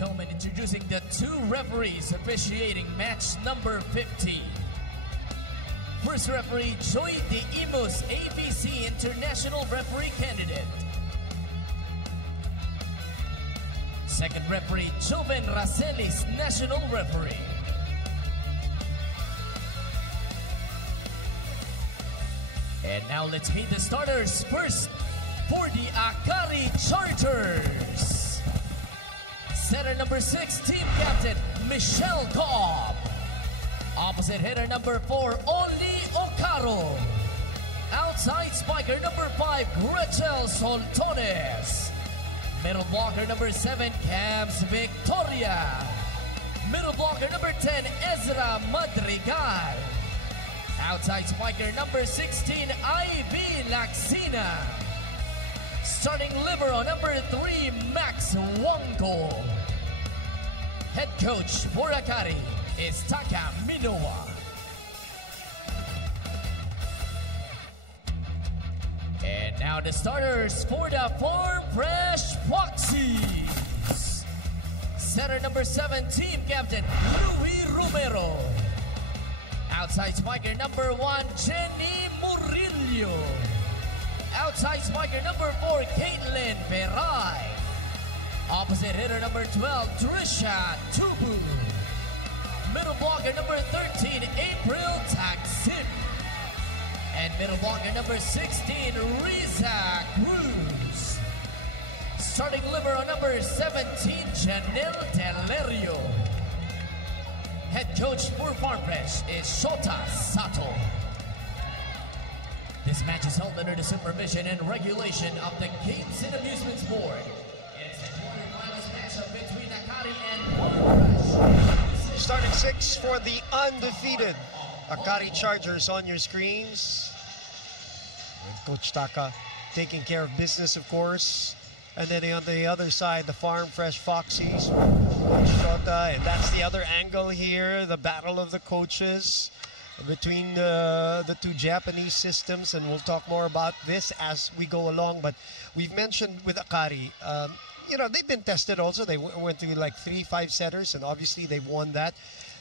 gentlemen, introducing the two referees officiating match number 50. First referee, Joy De Imus, ABC International Referee Candidate. Second referee, Joven Racelis, National Referee. And now let's meet the starters. First, for the Akari Chargers, setter number 6, team captain Michelle Cobb. Opposite hitter number 4, Oli Ocaro. Outside spiker number 5, Gretchel Soltones. Middle blocker number 7, Cams Victoria. Middle blocker number 10, Ezra Madrigal. Outside spiker number 16, Ivy Laxina. Starting libero number 3, Max Wangko. Head coach for Akari is Taka Minowa. And now the starters for the Farm Fresh Foxies. Setter number 7, team captain Louis Romero. Outside spiker number 1, Jenny Murillo. Outside spiker number 4, Caitlin Peray. Opposite hitter number 12, Trisha Tubu. Middle blocker number 13, April Taksim. And middle blocker number 16, Riza Cruz. Starting libero number 17, Janelle Telerio. Head coach for Farm Fresh is Shota Sato. This match is held under the supervision and regulation of the Games and Amusements Board. It's the quarterfinals matchup between Akari and Farm Fresh. Starting 6 for the undefeated Akari Chargers on your screens. With Coach Taka taking care of business, of course. And then on the other side, the Farm Fresh Foxies, Coach Shota, and that's the other angle here, the battle of the coaches between the two Japanese systems, and we'll talk more about this as we go along. But we've mentioned with Akari, you know, they've been tested also. They went through like 3-5 setters, and obviously they've won that.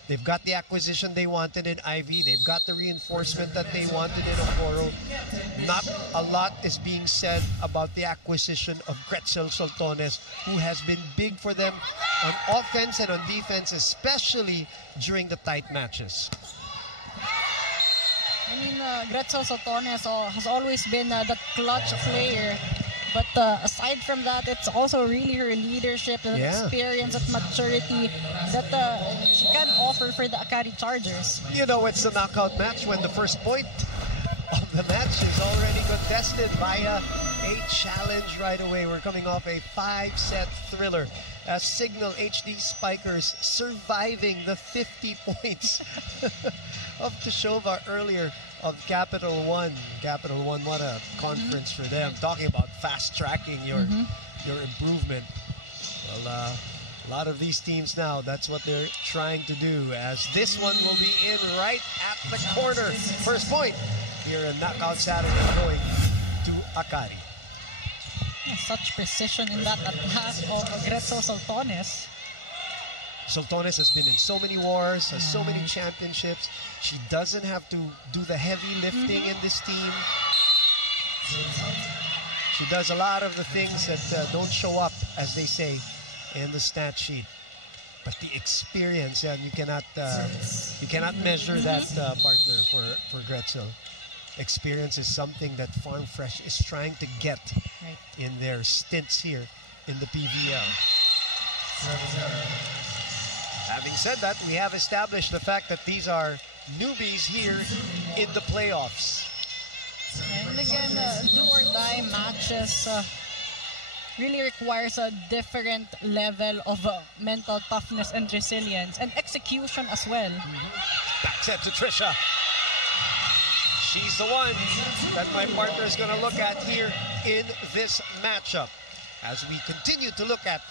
They've got the acquisition they wanted in Ivy. They've got the reinforcement that they wanted in Okoro. Not a lot is being said about the acquisition of Gretchel Soltones, who has been big for them on offense and on defense, especially during the tight matches. I mean, Gretchel Soltones has always been the clutch player. But aside from that, it's also really her leadership and experience and maturity that she can offer for the Akari Chargers. You know, it's a knockout match when the first point of the match is already contested via a challenge right away. We're coming off a 5-set thriller as Signal HD Spikers surviving the 50 points of Tushova earlier of Capital One. Capital One, what a conference for them. Talking about fast-tracking your improvement. Well, a lot of these teams now, that's what they're trying to do, as this one will be in right at the corner. First point here in Knockout Saturday going to Akari. Yeah, such precision in that attack of Gretchel Soltones. Soltones has been in so many wars, has so many championships. She doesn't have to do the heavy lifting in this team. She does a lot of the things that don't show up, as they say, in the stat sheet. But the experience, and you cannot measure that partner for Gretchel. Experience is something that Farm Fresh is trying to get in their stints here in the PVL. Having said that, we have established the fact that these are newbies here in the playoffs. And again, do-or-die matches really requires a different level of mental toughness and resilience and execution as well. Back set to Trisha. She's the one that my partner is going to look at here in this matchup as we continue to look at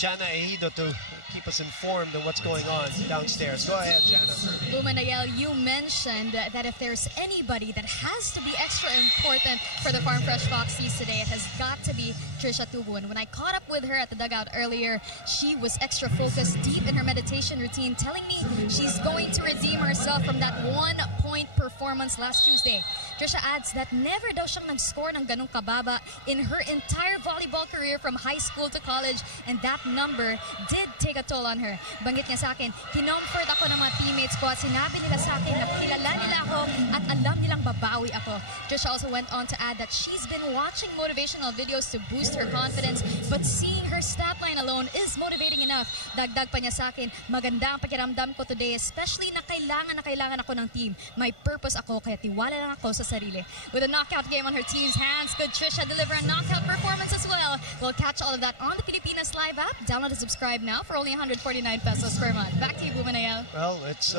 Jana Ejido to keep us informed on what's going on downstairs. Go ahead, Jana. Bumanayel, you mentioned that if there's anybody that has to be extra important for the Farm Fresh Foxies today, it has got to be Trisha Tubuan. When I caught up with her at the dugout earlier, she was extra focused, deep in her meditation routine, telling me she's going to redeem herself from that 1-point performance last Tuesday. Trisha adds that never daw siyang nag-score ng ganong kababa in her entire volleyball career from high school to college, and that number did take a toll on her. Banggit niya sa akin, kinomfort ako ng mga teammates ko at sinabi nila sa akin na kilala nila ako at alam nilang babawi ako. Trisha also went on to add that she's been watching motivational videos to boost her confidence, but seeing her stat line alone is motivating enough. Dagdag pa niya sa akin, maganda ang pakiramdam ko today, especially na kailangan ako ng team. May purpose ako, kaya tiwala lang ako sa sarili. With a knockout game on her team's hands, could Trisha deliver a knockout performance as well? We'll catch all of that on the Pilipinas Live app. Download and subscribe now for only 149 pesos per month. Back to you, Bumanayel. Well, it's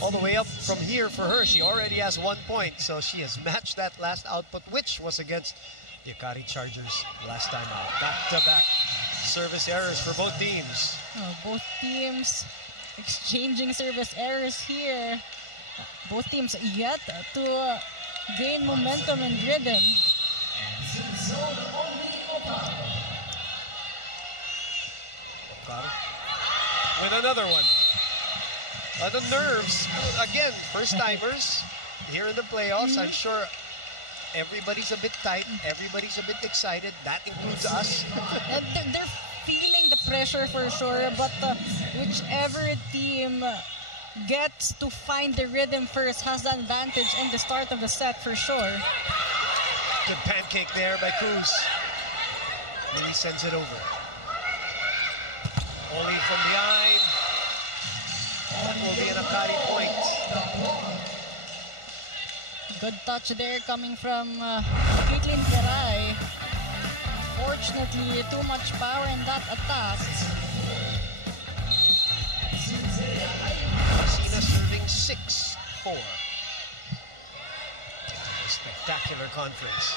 all the way up from here for her. She already has 1 point, so she has matched that last output, which was against the Akari Chargers last time out. Back-to-back service errors for both teams. Both teams exchanging service errors here. Both teams yet to gain momentum and rhythm. With another one. The nerves, again, first-timers here in the playoffs. I'm sure everybody's a bit tight, everybody's a bit excited. That includes us. They're feeling the pressure for sure, but whichever team gets to find the rhythm first has the advantage in the start of the set for sure. Good pancake there by Cruz. Really sends it over. Only from behind. That will be an Akari point. Good touch there coming from Caitlin Garay. Fortunately, too much power in that attack. Sina serving 6-4. A spectacular conference.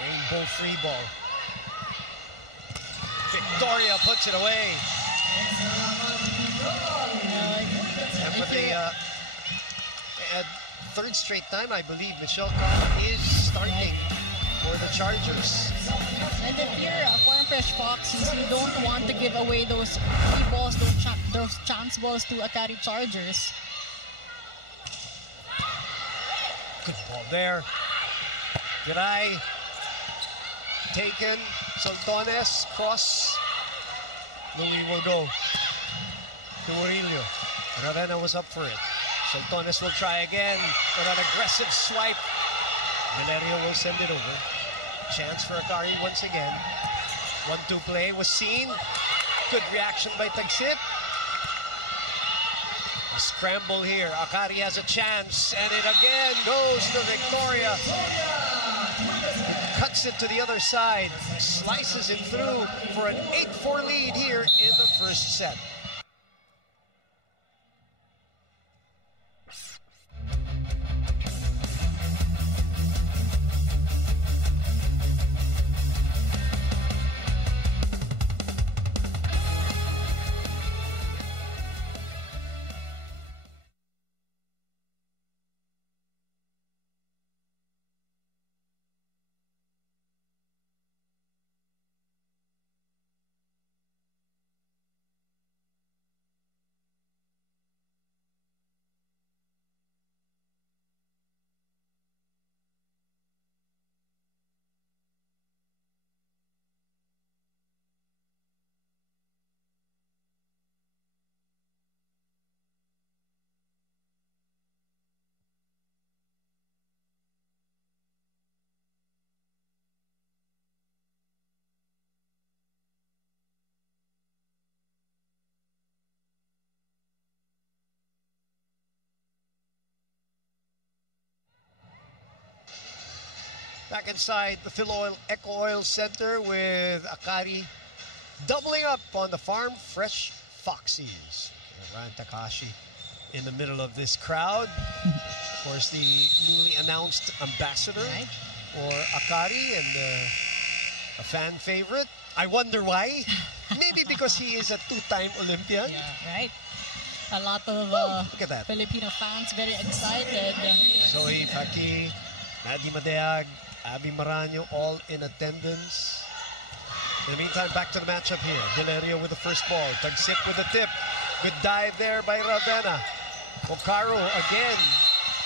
Rainbow free ball. Victoria puts it away. And for the third straight time, I believe, Michelle Cobb is starting for the Chargers. And if you're a Farm Fresh Foxies, you don't want to give away those free balls, those chance balls to Akari Chargers. Good ball there. Garay taken. Soltones cross. Louis will go to Murillo. Ravenna was up for it. Soltones will try again with an aggressive swipe. Valerio will send it over. Chance for Akari once again. 1-2 play was seen. Good reaction by Tagsit. A scramble here. Akari has a chance, and it again goes to Victoria. Cuts it to the other side. Slices it through for an 8-4 lead here in the first set. Back inside the Phil Oil Eco Oil Center with Akari doubling up on the Farm Fresh Foxies. Ryan Takashi in the middle of this crowd. Of course, the newly announced ambassador for Akari, and A fan favorite. I wonder why. Maybe because he is a two-time Olympian. Yeah, right. A lot of look at that. Filipino fans very excited. Zoe Faki, Nadi Madeag, Abby Maranyo, all in attendance. In the meantime, back to the matchup here. Delerio with the first ball. Tagsip with the tip. Good dive there by Ravenna. Okaro again.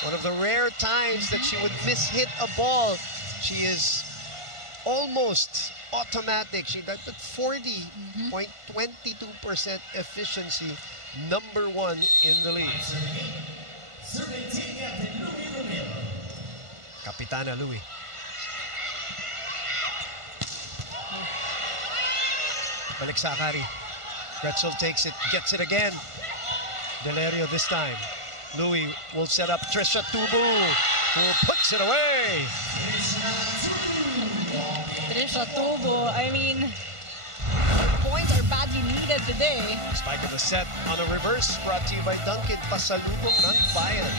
One of the rare times that she would miss-hit a ball. She is almost automatic. She does 40.22% efficiency. Number one in the league. Kapitana Louie. Balik sa Akari. Gretzel takes it, gets it again. Delerio this time. Louie will set up Trisha Tubu, who puts it away. Trisha Tubu, I mean, her points are badly needed today. Spike of the set on a reverse, brought to you by Dunkin' Pasalubong ng Bayan.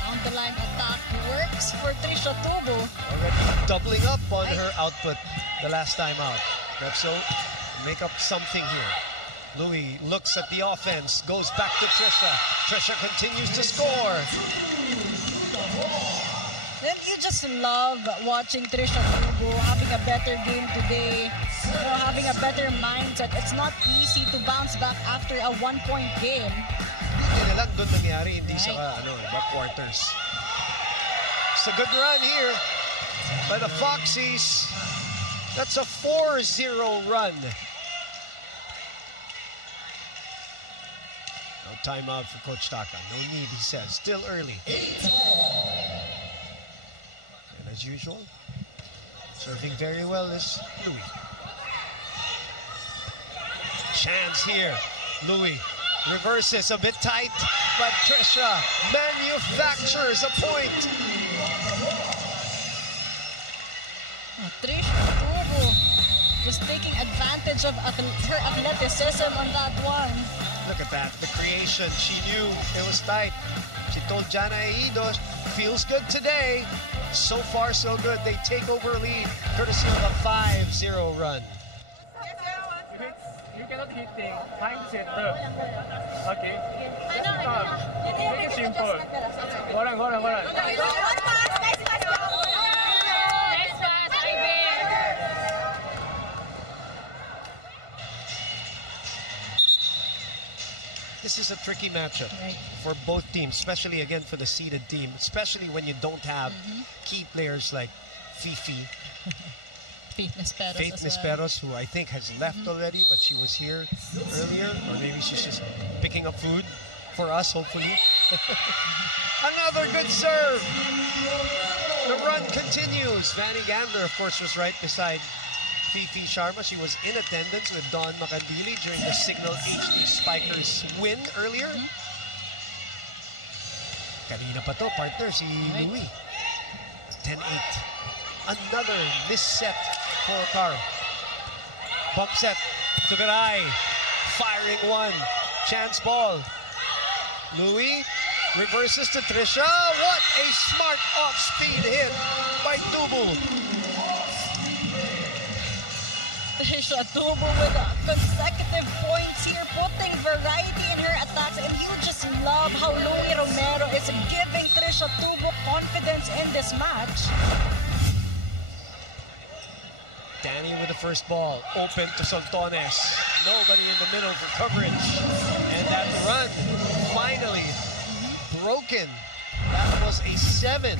Down the line attack works for Trisha Tubu. Already doubling up on her output the last time out. Gretzel make up something here. Louie looks at the offense, goes back to Trisha. Trisha continues to score. Then you just love watching Trisha Tubu having a better game today, having a better mindset. It's not easy to bounce back after a one-point game. Hindi na lang doon nangyari, hindi sa quarters. It's a good run here by the Foxies. That's a 4-0 run. No timeout for Coach Taka. No need, he says. Still early. And as usual, serving very well is Louie. Chance here. Louie reverses a bit tight, but Trisha manufactures a point. Trisha Tubu just taking advantage of her athleticism on that one. Look at that, the creation. She knew it was tight. She told Jana Eido, feels good today. So far, so good. They take over a lead, courtesy of a 5-0 run. You cannot hit the time center. Okay. Just make it simple. Hold on. This is a tricky matchup for both teams, especially again for the seeded team, especially when you don't have key players like Fifi. Faith Nisperos, who I think has left already, but she was here earlier, or maybe she's just picking up food for us, hopefully. Another good serve. The run continues. Vanny Gander, of course, was right beside Fifi Sharma. She was in attendance with Don Macandili during the Signal HD Spikers win earlier. Kanina pa to, partner, si Louie. 10-8. Another missed set for Okaro. Bump set to Garay. Firing one. Chance ball. Louie reverses to Trisha. What a smart off-speed hit by Tubu. Trisha Tubu with consecutive points here, putting variety in her attacks, and you just love how Louie Romero is giving Trisha Tubu confidence in this match. Danny with the first ball, open to Soltones. Nobody in the middle for coverage. And that run finally broken. That was a 7-0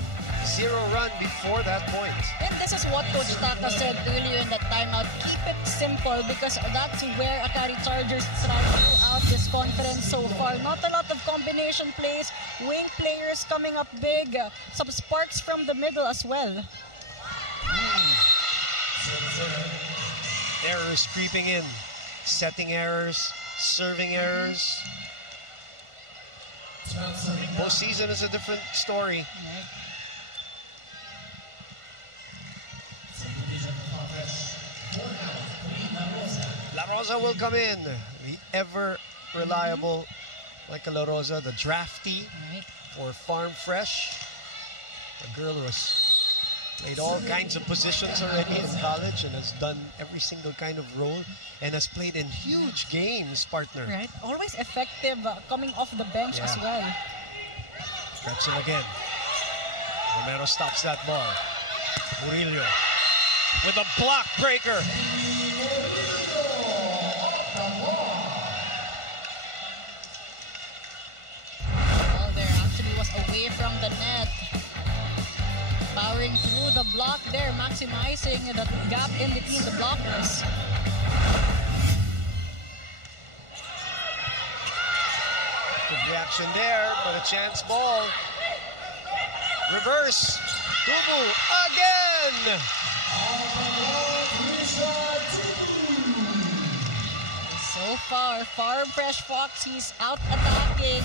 run before that point. And this is what Coach Taka said earlier in that timeout. Keep it simple, because that's where Akari Chargers tried throughout this conference so far. Not a lot of combination plays, wing players coming up big, some sparks from the middle as well. Errors creeping in. Setting errors, serving errors. Postseason is a different story. La Rosa will come in. The ever reliable, like a La Rosa, the drafty for Farm Fresh. A girl who was Played all kinds of positions already in college and has done every single kind of role and has played in huge games, partner. Right, always effective coming off the bench as well. Pretzel again. Romero stops that ball. Murillo with a block breaker. Ball there actually was away from the net. Powering through the block there, maximizing the gap in between the blockers. Good reaction there, but a chance ball. Reverse. Tubu again. So far, Farm Fresh Foxies out attacking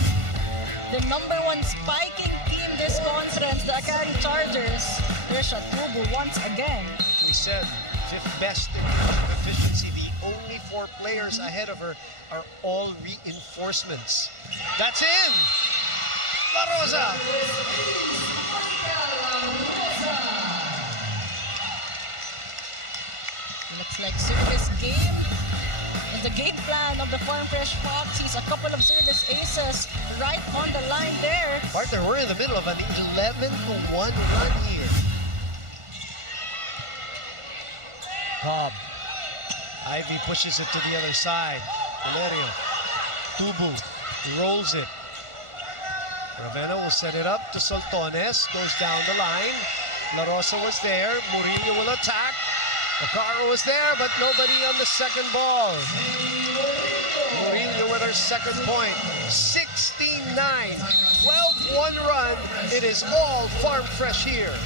the #1 spiking team this conference, the Akari Chargers. Trisha Tubu once again. We said 5th best in terms of efficiency. The only 4 players ahead of her are all reinforcements. That's in. La Rosa. Looks like service game. In the game plan of the Farm Fresh Foxies, a couple of service aces right on the line there. Partner, we're in the middle of an 11-1 run here. Cobb. Ivy pushes it to the other side. Valerio. Tubu rolls it. Ravenna will set it up to Soltones. Goes down the line. La Rosa was there. Murillo will attack. Ocaro was there, but nobody on the second ball. Murillo with her second point. 16-9. 12-1 run. It is all Farm Fresh here.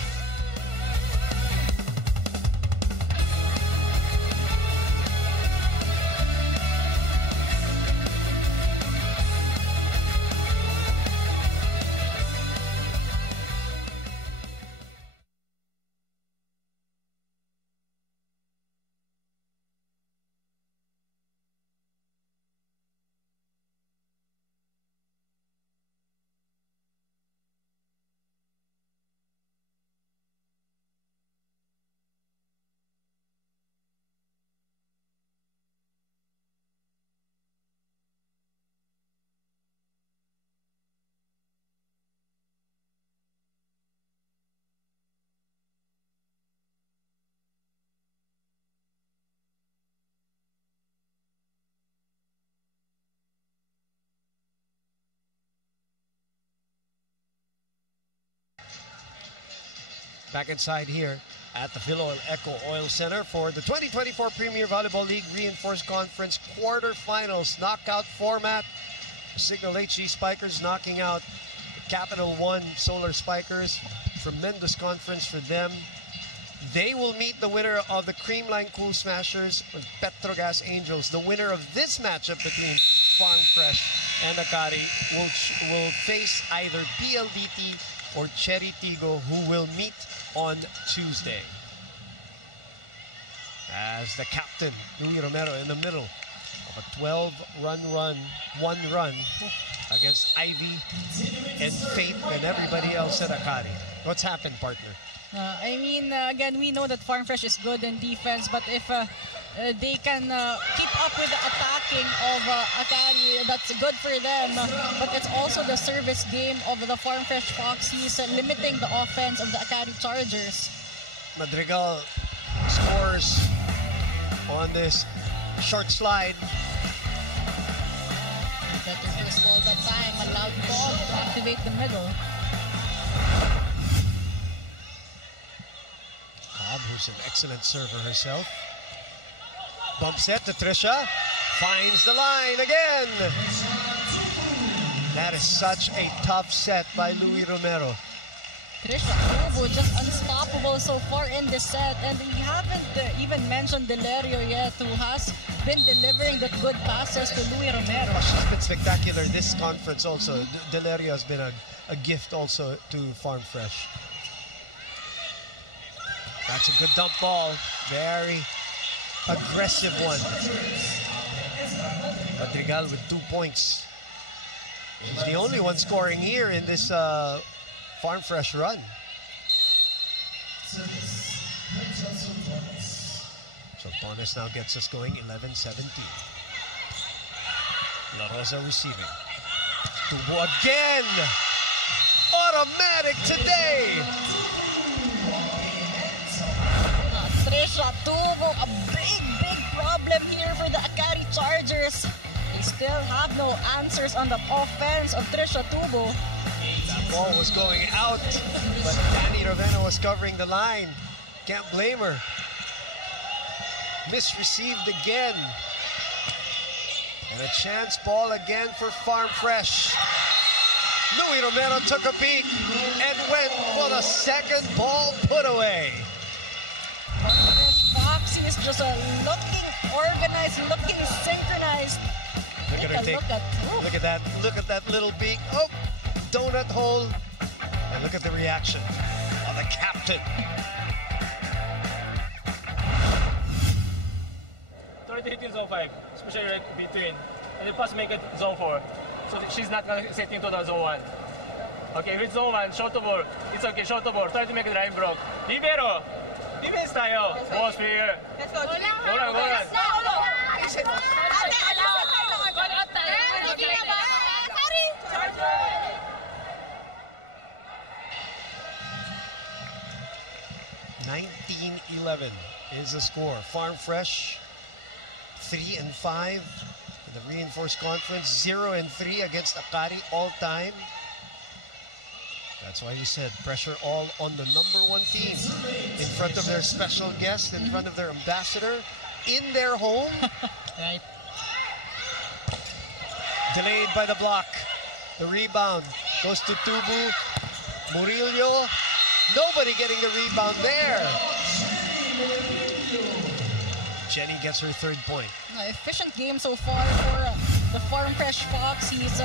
Back inside here at the Philoil Echo Oil Center for the 2024 Premier Volleyball League Reinforced Conference Quarterfinals knockout format. Signal HG Spikers knocking out the Capital One Solar Spikers. Tremendous conference for them. They will meet the winner of the Creamline Cool Smashers and Petrogas Angels. The winner of this matchup between Farm Fresh and Akari will face either PLDT or Cherry Tigo, who will meet on Tuesday. As the captain, Louis Romero, in the middle of a 12-run one run against Ivy and Faith and everybody else at Akari. What's happened, partner? Again, we know that Farm Fresh is good in defense, but if they can keep up with the attacking of Akari, that's good for them. But it's also the service game of the Farm Fresh Foxies, limiting the offense of the Akari Chargers. Madrigal scores on this short slide. Better first ball that time, a loud ball to activate the middle. Cobb, who's an excellent server herself. Bump set to Trisha. Finds the line again. That is such a tough set by Louis Romero. Trisha Tubu just unstoppable so far in this set. And we haven't even mentioned Delerio yet, who has been delivering the good passes to Louis Romero. Oh, she's been spectacular this conference also. Delerio has been a gift also to Farm Fresh. That's a good dump ball. Very aggressive one. Madrigal with 2 points. She's the only one scoring here in this Farm Fresh run. So Tones now gets us going 11-17. La Rosa receiving. Tubo again! Automatic today! Trisha Tubo, a big problem here for the Akari Chargers. They still have no answers on the offense of Trisha Tubo. That ball was going out, but Danny Ravena was covering the line. Can't blame her. Misreceived again. And a chance ball again for Farm Fresh. Louis Romero took a peek and went for the second ball put away. Foxies just looking organized, looking synchronized. Look at that. Look at that little beak. Oh, donut hole. And look at the reaction of the captain. 30-18 zone 5, especially right between. And the pass make it zone 4. So she's not going to set into the zone 1. Okay, if it's zone 1, short to ball. It's okay, short to ball. Try to make it line block. Libero! Defense tayo. Ball spear. Let's go. Go lang. 19-11 is the score. Farm Fresh 3-5 in the reinforced conference, 0-3 against Akari all time. That's why we said pressure all on the #1 team in front of their special guest, in front of their ambassador, in their home. Right. Delayed by the block. The rebound goes to Tubu. Murillo. Nobody getting the rebound there. Jenny gets her third point. Efficient game so far for the Farm Fresh Foxies.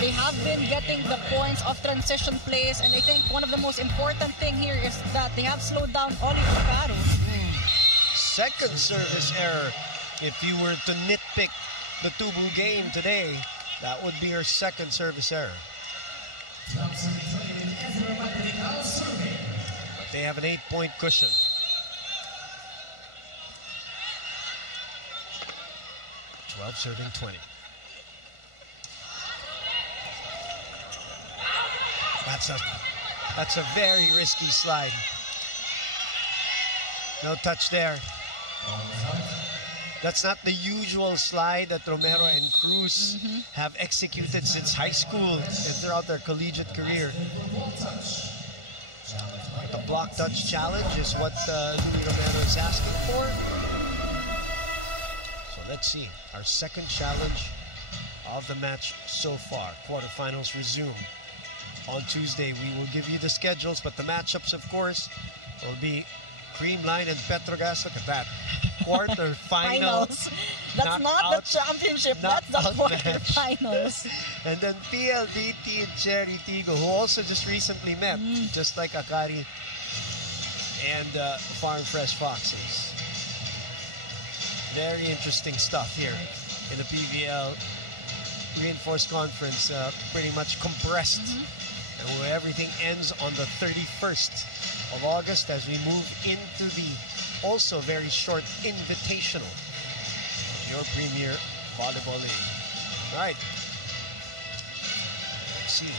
They have been getting the points of transition plays, and I think one of the most important thing here is that they have slowed down Oli Ocaro. Second service error. If you were to nitpick the Tubu game today, that would be her second service error. But they have an 8-point cushion. Serving 20. That's a very risky slide. No touch there. That's not the usual slide that Romero and Cruz have executed since high school and throughout their collegiate career. The block touch challenge is what Louis Romero is asking for. Let's see, our second challenge of the match so far. Quarterfinals resume on Tuesday. We will give you the schedules, but the matchups, of course, will be Creamline and Petrogas. Look at that. Quarterfinals. That's not the championship, that's the quarterfinals. And then PLDT and Cherry Tigo, who also just recently met, just like Akari and Farm Fresh Foxies. Very interesting stuff here in the PVL reinforced conference, pretty much compressed, and where everything ends on the 31st of August as we move into the also very short invitational, your premier volleyball league. All right, let's see.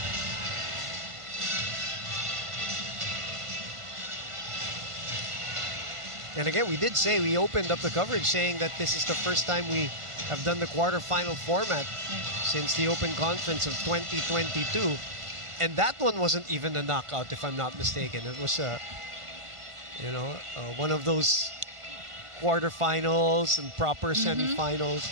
And again, we did say, we opened up the coverage saying that this is the first time we have done the quarterfinal format since the Open Conference of 2022. And that one wasn't even a knockout, if I'm not mistaken. It was one of those quarterfinals and proper semifinals.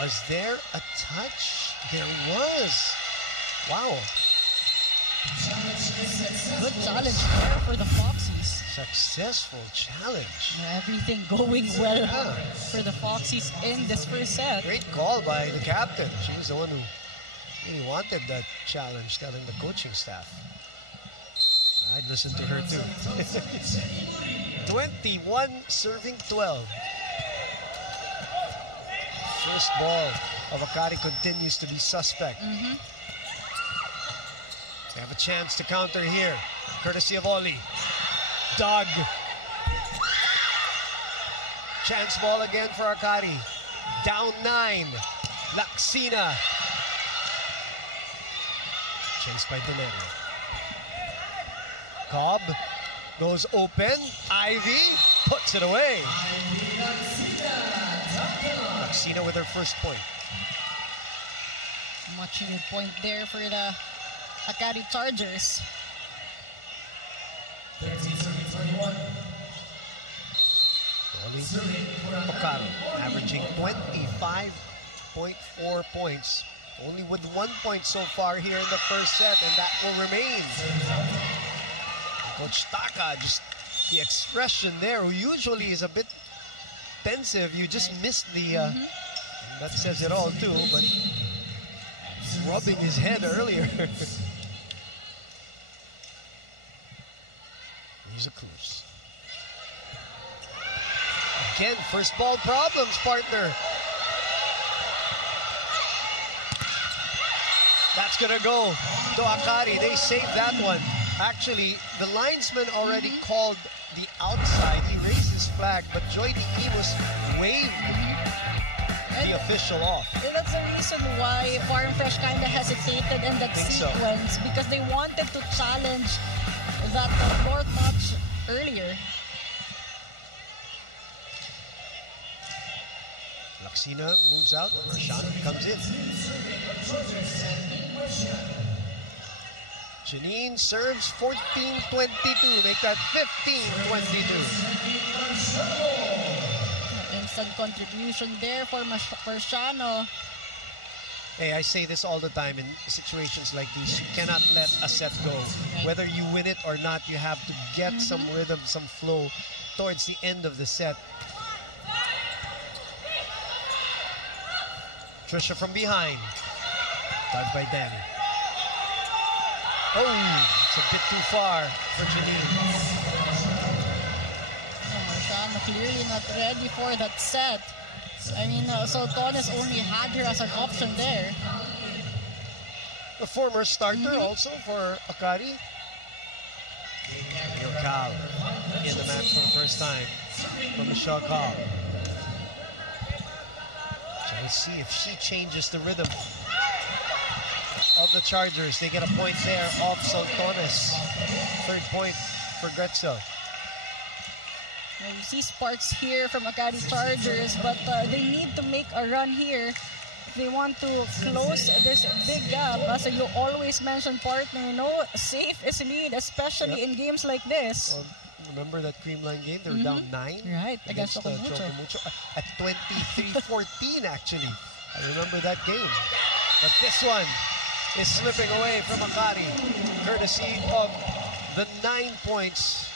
Was there a touch? There was. Wow. Good challenge there for the Foxies. Successful challenge. Everything going well for the Foxies in this first set. Great call by the captain. She was the one who really wanted that challenge, telling the coaching staff. I'd listen to her too. 21 serving 12. First ball of Akari continues to be suspect. They have a chance to counter here, courtesy of Oli. Doug. Chance ball again for Akari. Down 9. Laksina. Chased by Deleri. Cobb goes open. Ivy puts it away. Laksina with her first point. Much needed point there for the Akari Chargers. 13-31. Okaro averaging 25.4 points. Only with 1 point so far here in the first set, and that will remain. Coach Taka, just the expression there, who usually is a bit pensive. You just missed the, that says it all too, but rubbing his head earlier. Here's a Cruz. Again, first ball problems, partner. That's gonna go to Akari. They saved that one. Actually, the linesman already called the outside. He raised his flag, but Joy De Imus waved the official off. And that's the reason why Farm Fresh kind of hesitated in that sequence, because they wanted to challenge that fourth match earlier. Laksina moves out. Rashan comes in. Janine serves 14-22. Make that 15-22. Instant contribution there for Marciano. Hey, I say this all the time in situations like these. You cannot let a set go. Whether you win it or not, you have to get some rhythm, some flow towards the end of the set. Trisha from behind. Dug by Danny. Oh, it's a bit too far for Janine. Marciano clearly not ready for that set. I mean, Sultanes only had her as an option there. The former starter also for Akari. Cal in the match for the first time from Michelle Cal. So let's see if she changes the rhythm of the Chargers. They get a point there off Sultanes. Third point for Gretzel. You see sparks here from Akari Chargers, but they need to make a run here if they want to close this big gap. As you always mention, partner, safe is need, especially in games like this. Remember that Creamline game? They were down 9? Right, against Chocomucho. At 23-14, actually. I remember that game. But this one is slipping away from Akari, courtesy of the 9 points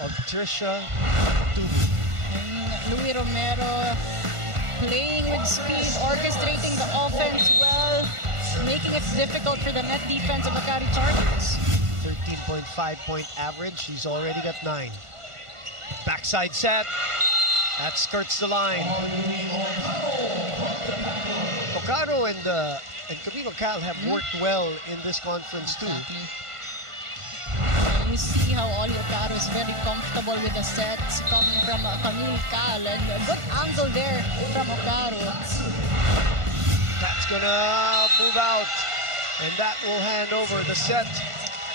of Trisha Tubu. Louis Romero playing with speed, orchestrating the offense well, making it difficult for the net defense of Akari Chargers. 13.5 point average. He's already got 9. Backside set. That skirts the line. Okaro and Camilo Cal have worked well in this conference too. You see how Oli Okaro is very comfortable with the sets coming from Camille Cal, and a good angle there from Okaro. That's gonna move out, and that will hand over the set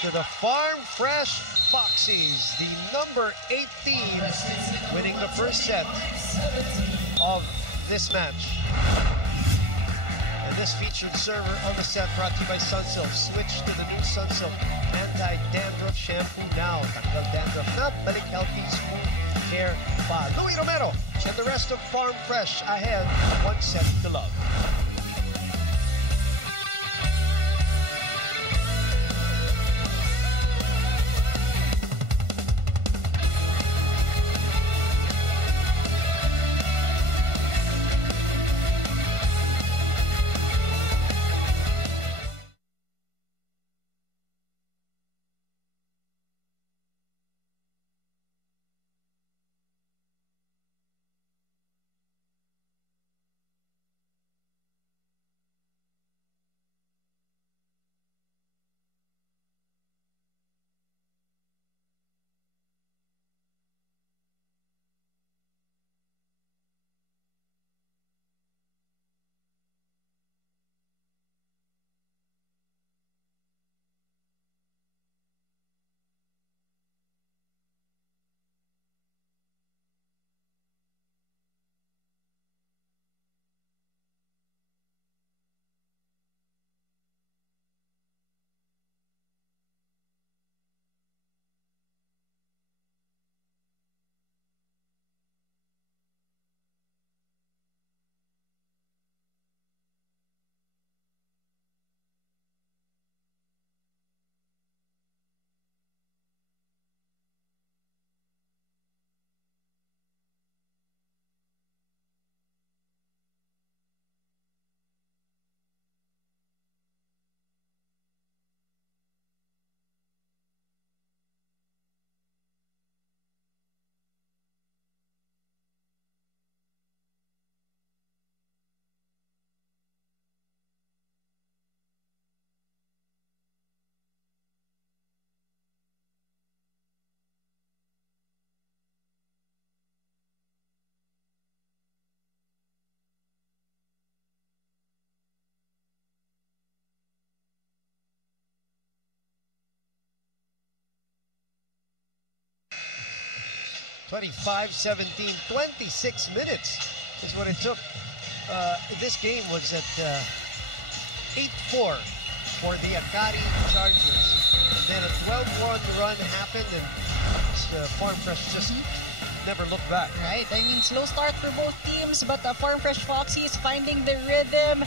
to the Farm Fresh Foxies, the number 8 team, winning the first set of this match. And this featured server on the set brought to you by Sunsilk. Switch to the new Sunsilk anti-dandruff shampoo now. Tanggal dandruff na, balik healthy, smooth hair pa. Louis Romero and the rest of Farm Fresh ahead, 1 set to love. 25-17, 26 minutes is what it took. This game was at 8-4 for the Akari Chargers. And then a 12-1 run happened, and Farm Fresh just never looked back. Right, I mean, slow start for both teams, but Farm Fresh Foxies finding the rhythm,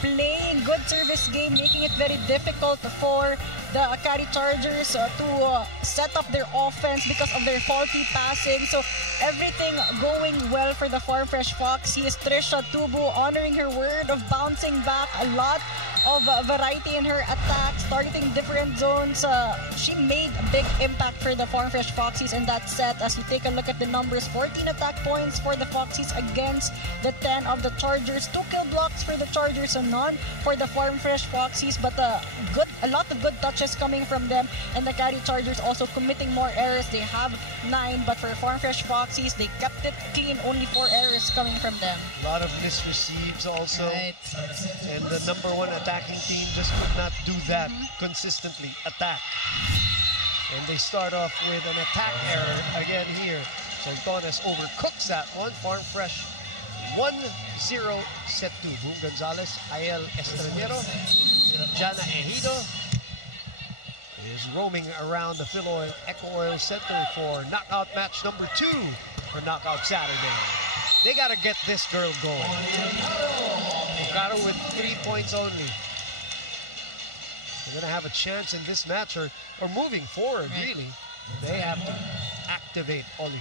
playing good service game, making it very difficult for the Akari Chargers to set up their offense because of their faulty passing. So everything going well for the Farm Fresh Foxies. Trisha Tubu honoring her word of bouncing back, a lot of variety in her attacks, targeting different zones. She made a big impact for the Farm Fresh Foxies in that set. As you take a look at the numbers, 14 attack points for the Foxies against the 10 of the Chargers. 2 kill blocks for the Chargers and none for the Farm Fresh Foxies, but a lot of good touches coming from them. And the Akari Chargers also committing more errors. They have 9, but for Farm Fresh Foxies, they kept it clean. Only 4 errors coming from them. A lot of misreceives also. Right. And the number 1 attacking team just could not do that consistently. Attack. And they start off with an attack error again here. So Tones overcooks that one. Farm Fresh 1-0 set to Boom Gonzalez, Ayel Estranero, Jana Ejido is roaming around the Phil Oil Eco Oil Center for knockout match number 2 for Knockout Saturday. They got to get this girl going. Okaro with 3 points only. They're going to have a chance in this match or moving forward, really. They have to activate Oli.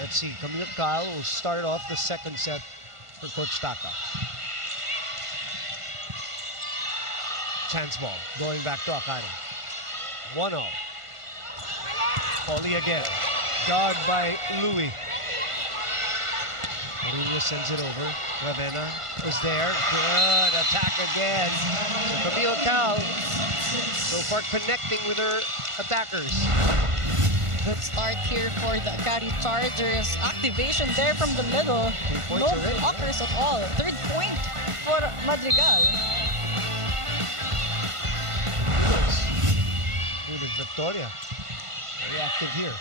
Let's see, coming up, Kyle will start off the second set for Coach Taka. Chance ball, going back to Akari. 1-0. Oli again. Guard by Louis. Maria sends it over. Ravenna is there. Good attack again. So Camille Cal so far connecting with her attackers. Good start here for the Akari Chargers. Activation there from the middle. No blockers at all. 3rd point for Madrigal. Good Victoria. Very active here.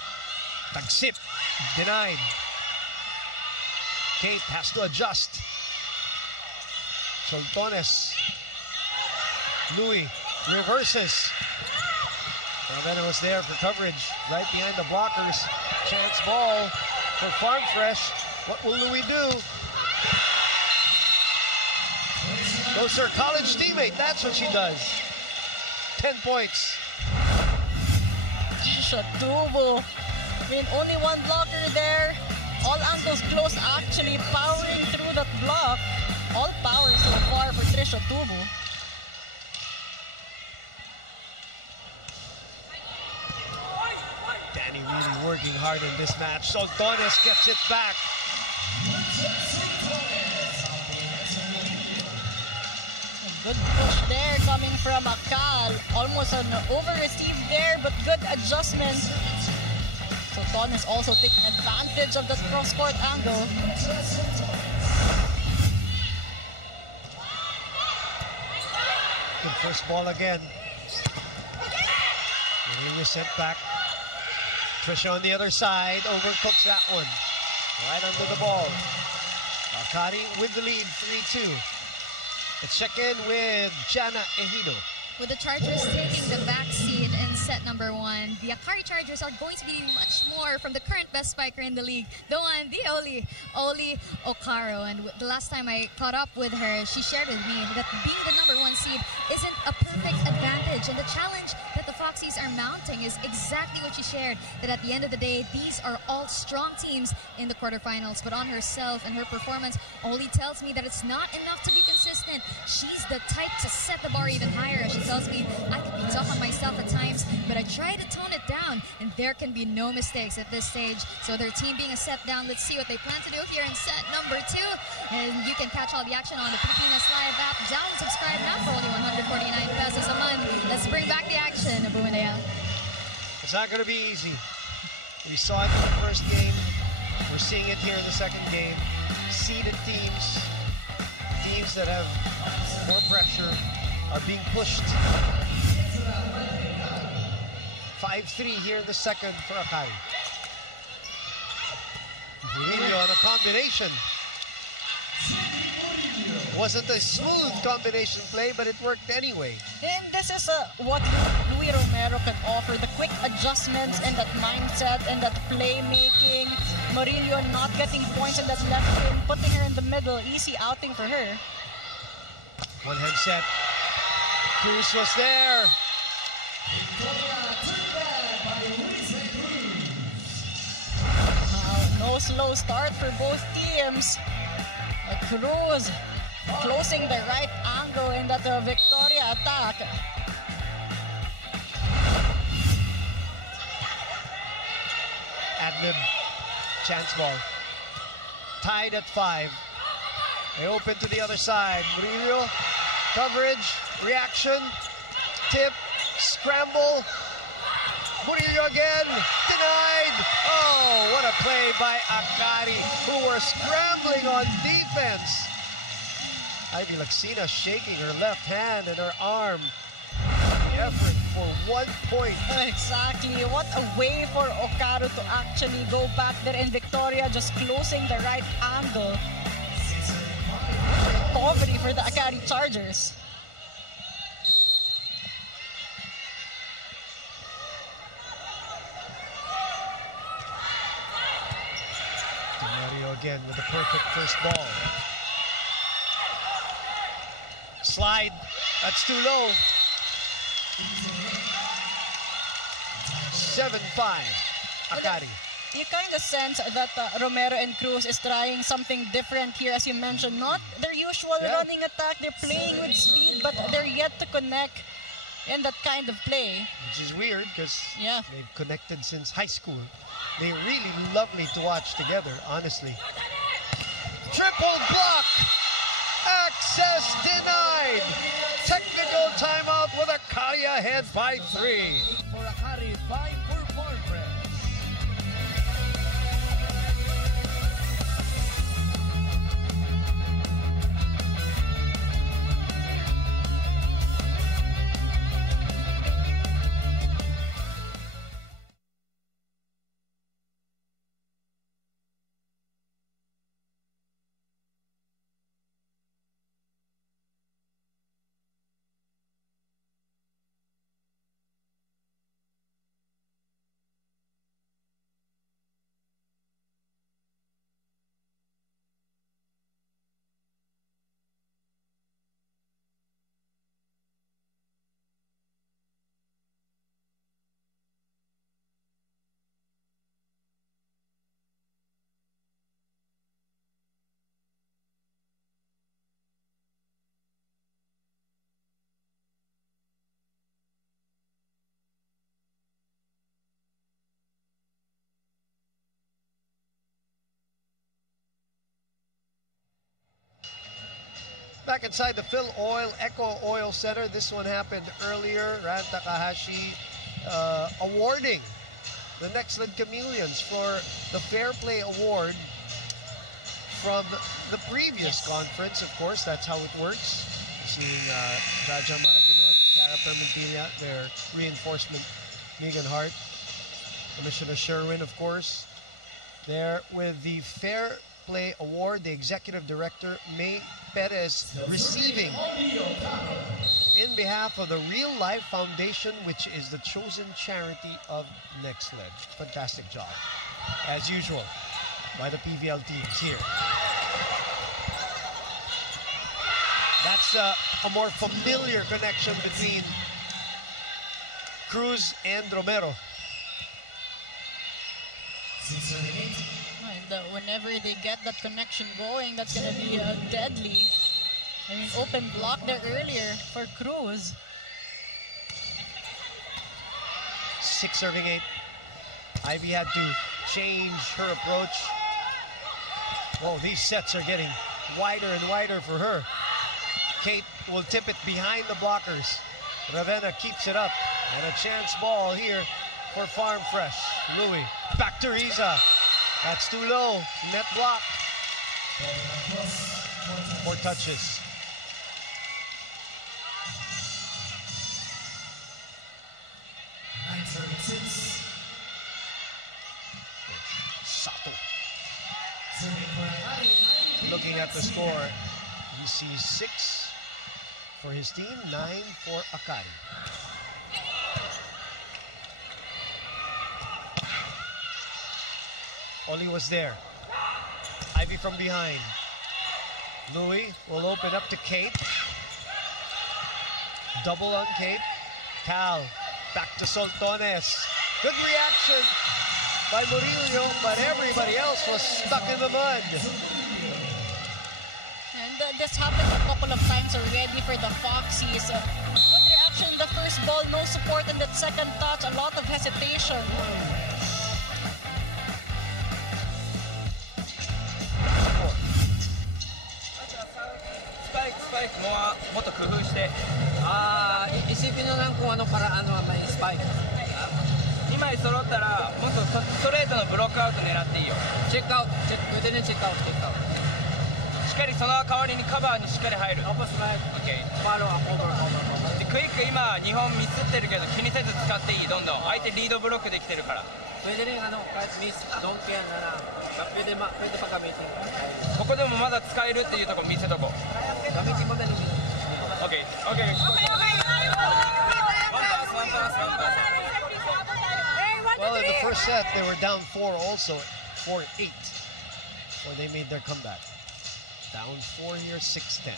Tagsip. Denied. Kate has to adjust. Soltones. Louis reverses. Ravenna was there for coverage right behind the blockers. Chance ball for Farm Fresh. What will Louis do? Goes to her college teammate. That's what she does. 10 points. Shatubo. I mean, only 1 blocker there. All angles close, actually powering through that block. All power so far for Trisha Tubu. Danny really working hard in this match. Soltones gets it back. Good push there coming from Akal. Almost an over-receive there, but good adjustment. So Tones also taking advantage of the cross-court angle. Good first ball again. Maria sent back. Trisha on the other side, overcooks that one. Right under the ball. Akari with the lead, 3-2. Let's check in with Jana Ejido. With the Chargers taking the backseat in set number 1, the Akari Chargers are going to be much more from the current best spiker in the league, the one, the only, Oli Okaro. And the last time I caught up with her, she shared with me that being the number 1 seed isn't a perfect advantage. And the challenge that the Foxies are mounting is exactly what she shared, that at the end of the day, these are all strong teams in the quarterfinals. But on herself and her performance, Oli tells me that it's not enough to be consistent. She's the type to set the bar even higher. She tells me I can be tough on myself at times, but I try to tone it down, and there can be no mistakes at this stage. So their team being a set down, let's see what they plan to do here in set number 2. And you can catch all the action on the Pilipinas Live app. Down and subscribe now for only 149 pesos a month. Let's bring back the action, Abumandea. It's not going to be easy. We saw it in the first game. We're seeing it here in the second game. Seeded teams, teams that have more pressure, are being pushed. 5 5-3 here in the second for Akari. Murillo on a combination. Wasn't a smooth combination play, but it worked anyway. And this is what Luis Romero can offer. The quick adjustments and that mindset and that playmaking. Murillo not getting points in that left wing, putting her in the middle. Easy outing for her. One head set. Cruz was there. No slow start for both teams. Cruz closing the right angle in that Victoria attack. Ad-lib. Chance ball. Tied at 5. They open to the other side. Murillo. Coverage. Reaction. Tip. Scramble. Murillo again. Denied. Oh, what a play by Akari, who were scrambling on defense. Ivy Laxina shaking her left hand and her arm. Effort for 1 point. Exactly. What a way for Okaru to actually go back there, and Victoria just closing the right angle. Recovery for the Akari Chargers. Mario again with the perfect first ball. Slide. That's too low. 7-5. Akari. You kind of sense that Romero and Cruz is trying something different here, as you mentioned. Not their usual running attack. They're playing with speed, but they're yet to connect in that kind of play. Which is weird because they've connected since high school. They're really lovely to watch together, honestly. Triple block! Access denied! Technical timeout with Akari ahead by 3. For Akari, 5 for Farm Fresh. Back inside the Phil Oil Eco Oil Center. This one happened earlier. Ran Takahashi awarding the Nextland Chameleons for the Fair Play Award from the previous conference. Of course, that's how it works. Seeing Jaja Maraginot, Cara Permentilla, their reinforcement, Megan Hart, Commissioner Sherwin, of course. There with the Fair Play Award, the Executive Director, May Perez, receiving in behalf of the Real Life Foundation, which is the chosen charity of Nextland. Fantastic job, as usual, by the PVL teams here. That's a more familiar connection between Cruz and Romero. And whenever they get that connection going, that's going to be deadly. I mean, open block there earlier for Cruz. 6 serving 8. Ivy had to change her approach. Whoa, these sets are getting wider and wider for her. Kate will tip it behind the blockers. Ravenna keeps it up. And a chance ball here for Farm Fresh. Louis, back to Riza. That's too low. Net block. 4 touches. Sato. Looking at the score, he sees 6 for his team, 9 for Akari. Oli was there. Ivy from behind. Louis will open up to Kate. Double on Kate. Cal back to Soltones. Good reaction by Murillo, but everybody else was stuck in the mud. And this happened a couple of times already for the Foxies. Good reaction in the first ball, no support in that second touch, a lot of hesitation. Spike mo to 工夫して、ECP のなんかのparaanのスパイク。2枚揃ったらもっとストレートのブロックアウト狙っていいよ。チェックアウト、腕でチェックアウト。しっかりその代わりにカバーにしっかり入る。オッケー。でクイック今2本ミスってるけど気にせず使っていい。どんどん相手リードブロックできてるから。Pwede rin kahit miss, don't care na lang. Pwede pa gamitin. ここでもまだ使えるっていうとこ見せとこう。Gamitin mo dali. Okay. One pass. Well, in the first set, they were down 4 also, 4-8, when they made their comeback. Down 4 here, 6-10.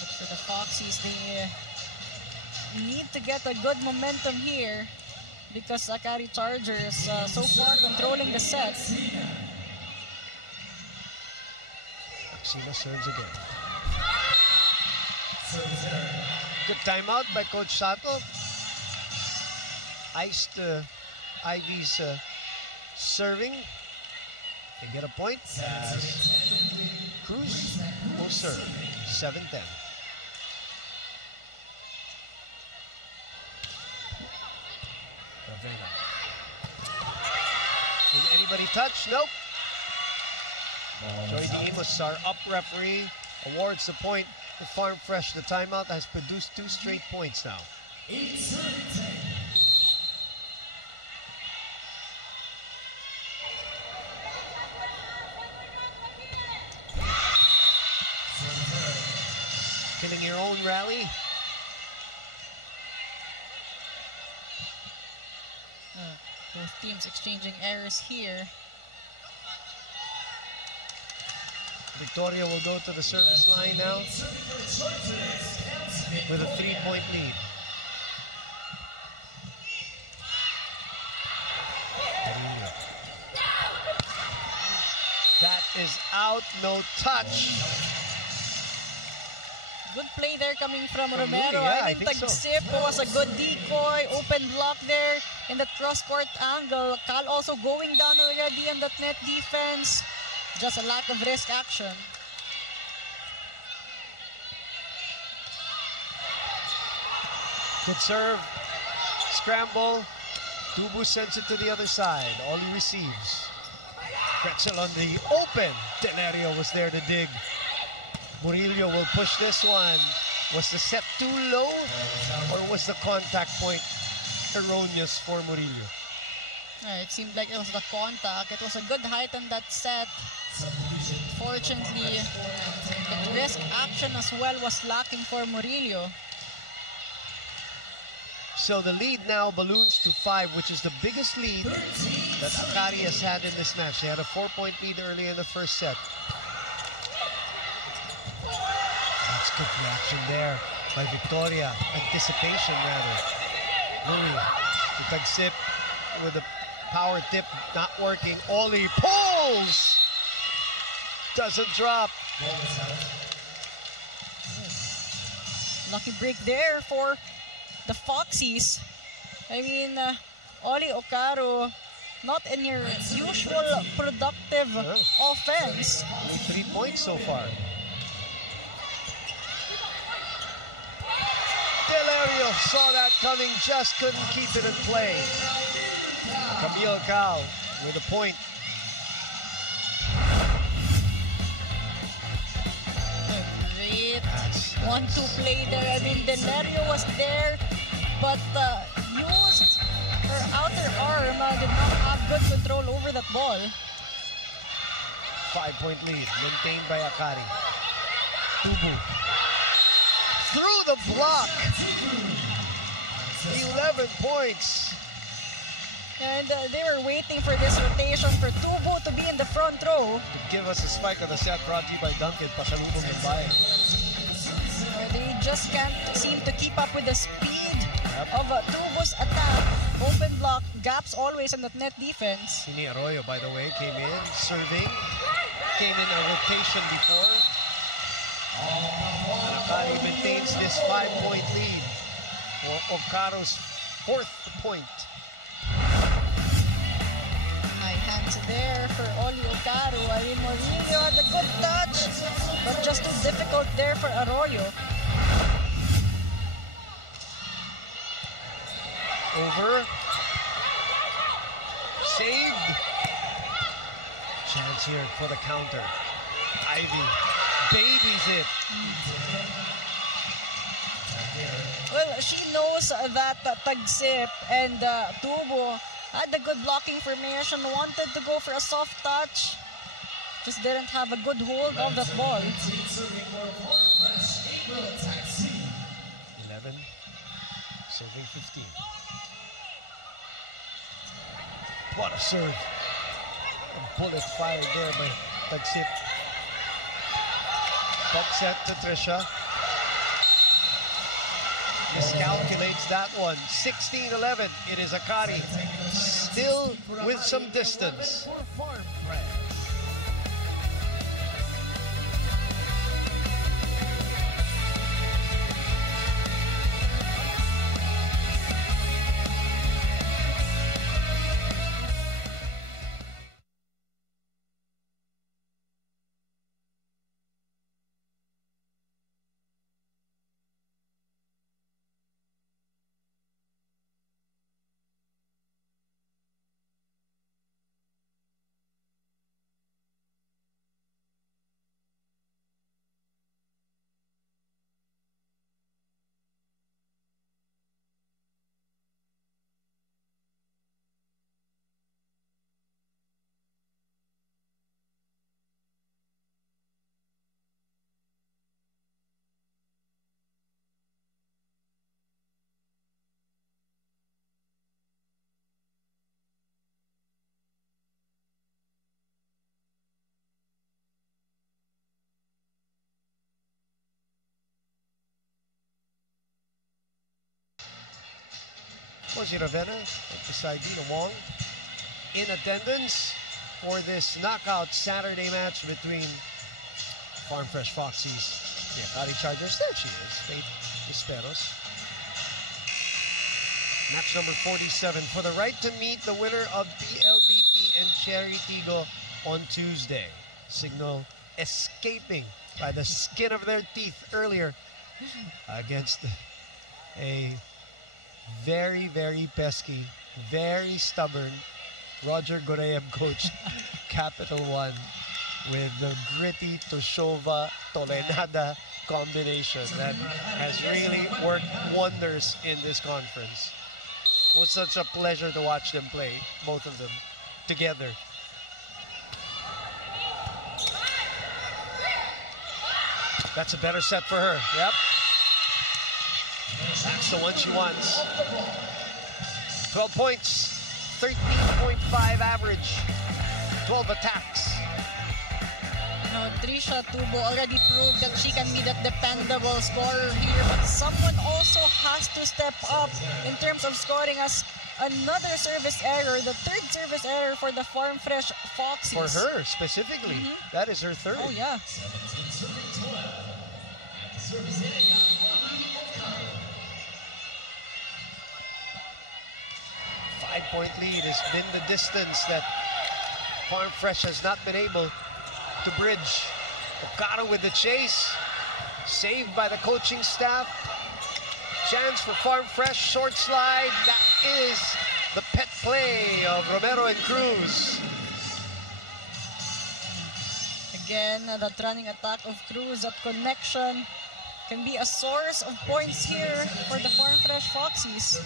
But for the Foxies, they need to get a good momentum here, because Akari Chargers so far controlling the set. Maxima serves again. Good timeout by Coach Sato. Iced Ivy's serving. They get a point as Cruz will serve. 7-10. Did anybody touch? Nope. Joy Diemos, our up referee, awards the point to Farm Fresh. The timeout has produced 2 straight points now. Killing your own rally. Both teams exchanging errors here. Victoria will go to the service line now with a 3-point lead. That is out, no touch. Good play there coming from Romero. Yeah, I think Tagsip was a good decoy. Open block there in the cross-court angle. Cal also going down already on that net defense. Just a lack of risk action. Good serve. Scramble. Tubu sends it to the other side. Oli receives. Pretzel on the open. Delerio was there to dig. Murillo will push this one. Was the set too low, or was the contact point erroneous for Murillo? It seemed like it was the contact. It was a good height on that set. Fortunately, the risk action as well was lacking for Murillo. So the lead now balloons to 5, which is the biggest lead that Akari has had in this match. They had a 4-point lead early in the first set. That's good reaction there by Victoria. Anticipation, rather. Louis to Tagsip with a power tip, not working. Oli pulls! Doesn't drop. Lucky break there for the Foxies. I mean, Oli Okaro, not in your usual productive offense. Only 3 points so far. Delerio saw that coming, just couldn't keep it in play. Camille Cal with a point. Great 1-2 play there. I mean, Delerio was there, but Farm did not have good control over that ball. 5-point lead maintained by Akari. Tubu through the block. 11 points. And they were waiting for this rotation for Tubu to be in the front row. To give us a spike of the set brought to you by Duncan. Pasalubong ng bayan. They just can't seem to keep up with the speed of Tubu's attack. Open block, gaps always in that net defense. Sini Arroyo, by the way, came in serving. Came in a rotation before. And Akari maintains this 5-point lead for Okaro's 4th point. High hands there for Oli Okaro. I mean, Murillo had a good touch, but just too difficult there for Arroyo. Over. Saved. Chance here for the counter. Ivy babies it. Well, she knows that Tagsip and Tubo had a good blocking formation, wanted to go for a soft touch, just didn't have a good hold of that ball. 11, serving 15. What a serve. A bullet fired there by Tagsip. Top set to Trisha. Miscalculates that one. 16-11. It is Akari. Still with some distance. Jose Ravenna beside Dina Wong in attendance for this knockout Saturday match between Farm Fresh Foxies, the Akari Chargers. There she is, Faith Desperos. Match number 47 for the right to meet the winner of PLDT and Cherry Tigo on Tuesday. Signal escaping by the skin of their teeth earlier against a very, very pesky, very stubborn Roger Goreev coached Capital One with the gritty Toshova Tolenada combination that has really worked wonders in this conference. It was such a pleasure to watch them play, both of them, together. That's a better set for her. Yep. That's the one she wants. 12 points, 13.5 average, 12 attacks. You know, Trisha Tubo already proved that she can be that dependable scorer here, but someone also has to step up in terms of scoring, as another service error, the third service error for the Farm Fresh Foxies. For her specifically, that is her third. Oh yeah. 5-point lead has been the distance that Farm Fresh has not been able to bridge. Okada with the chase, saved by the coaching staff. Chance for Farm Fresh, short slide. That is the pet play of Romero and Cruz. Again, that running attack of Cruz, that connection can be a source of points here for the Farm Fresh Foxies.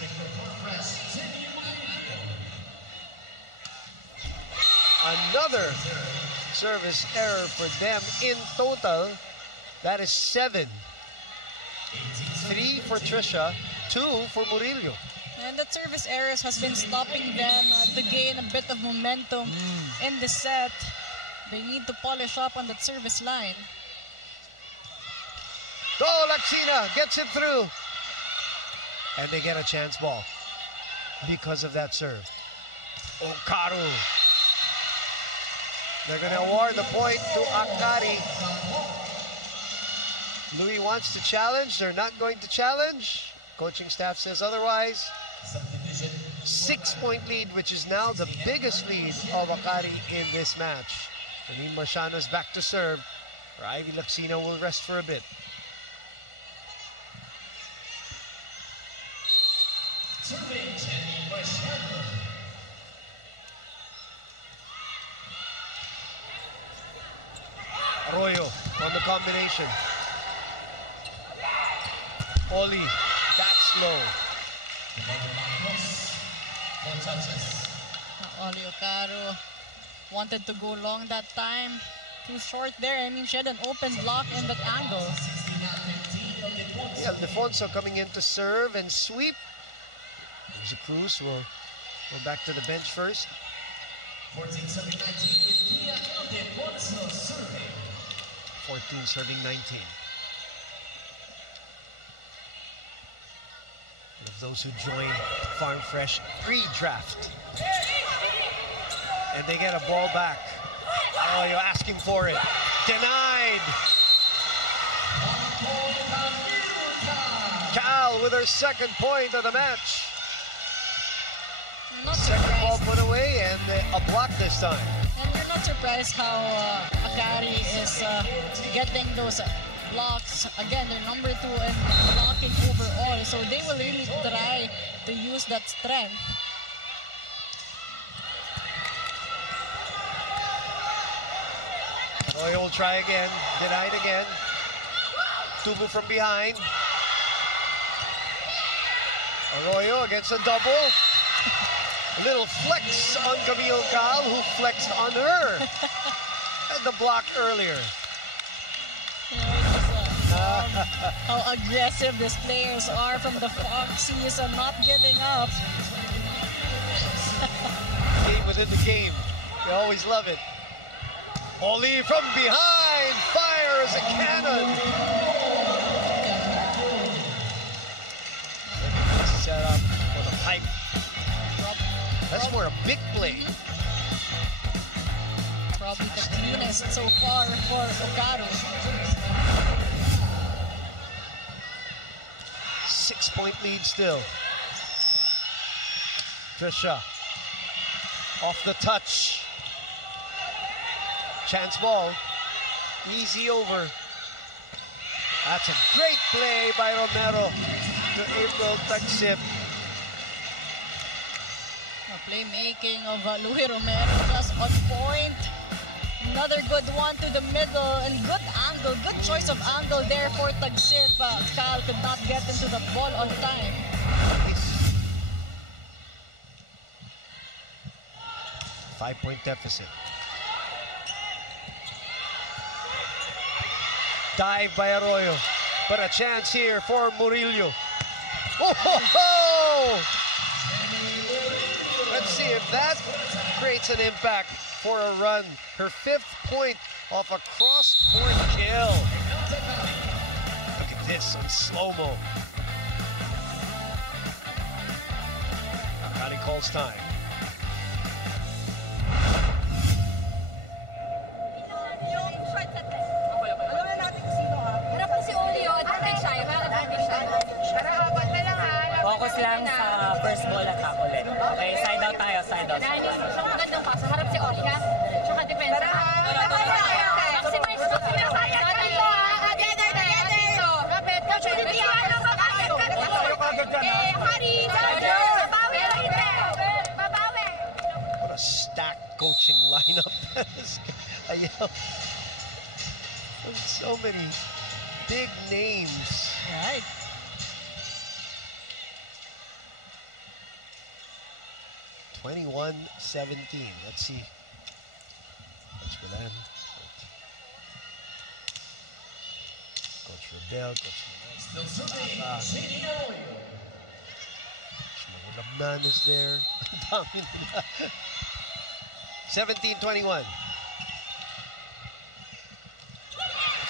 Another service error for them in total. That is 7. 3 for Trisha, 2 for Murillo. And that service errors has been stopping them to gain a bit of momentum in the set. They need to polish up on that service line. Oh, Laxina gets it through. And they get a chance ball because of that serve. Okaru. They're going to award the point to Akari. Louis wants to challenge. They're not going to challenge. Coaching staff says otherwise. 6-point lead, which is now the biggest lead of Akari in this match. Janine Marciano's back to serve. Ivy Laxina will rest for a bit. Arroyo on the combination. Oli, that's low. Oli Okaru wanted to go long that time. Too short there. I mean, she had an open block in that angle. Yeah, Defonso coming in to serve and sweep. There's a Cruz. We'll go back to the bench first. 14 serving 19. Of those who join Farm Fresh pre-draft. And they get a ball back. Oh, you're asking for it. Denied. Cal with her second point of the match. Second ball put away and a block this time. And you're not surprised how Akari is getting those blocks. Again, they're number 2 in blocking overall, so they will really try to use that strength. Arroyo will try again, denied again. Tubu from behind. Arroyo against a double. A little flex on Camille Cal, who flexed on her. And the block earlier. How aggressive these players are from the Foxies and not giving up. Game within the game. We always love it. Oli from behind fires a cannon. Set up for the pipe. That's more a big play. Probably the cleanest so far for Okaru. 6-point lead still. Trisha off the touch. Chance ball. Easy over. That's a great play by Romero to April Tagsip. Playmaking of Louis Romero just on point. Another good one to the middle and good angle, good choice of angle there for Tagsip. Cal could not get into the ball on time. 5-point deficit. Dive by Arroyo, but a chance here for Murillo. Oh, ho, ho! Let's see if that creates an impact for a run. Her 5th point off a cross-court kill. Look at this on slow-mo. Akari calls time. Focus lang sa first ball at half ulit. Okay, side out tayo, side out. Magandang paso. Harap si Ori, ha? Tsaka depensa. Maximize. Kapit. Akari Chargers. Babawi. What a stacked coaching lineup. So many big names. Right. #21-17. Let's see Milan. Coach Rodel, Coach Labnan is there. 17-21.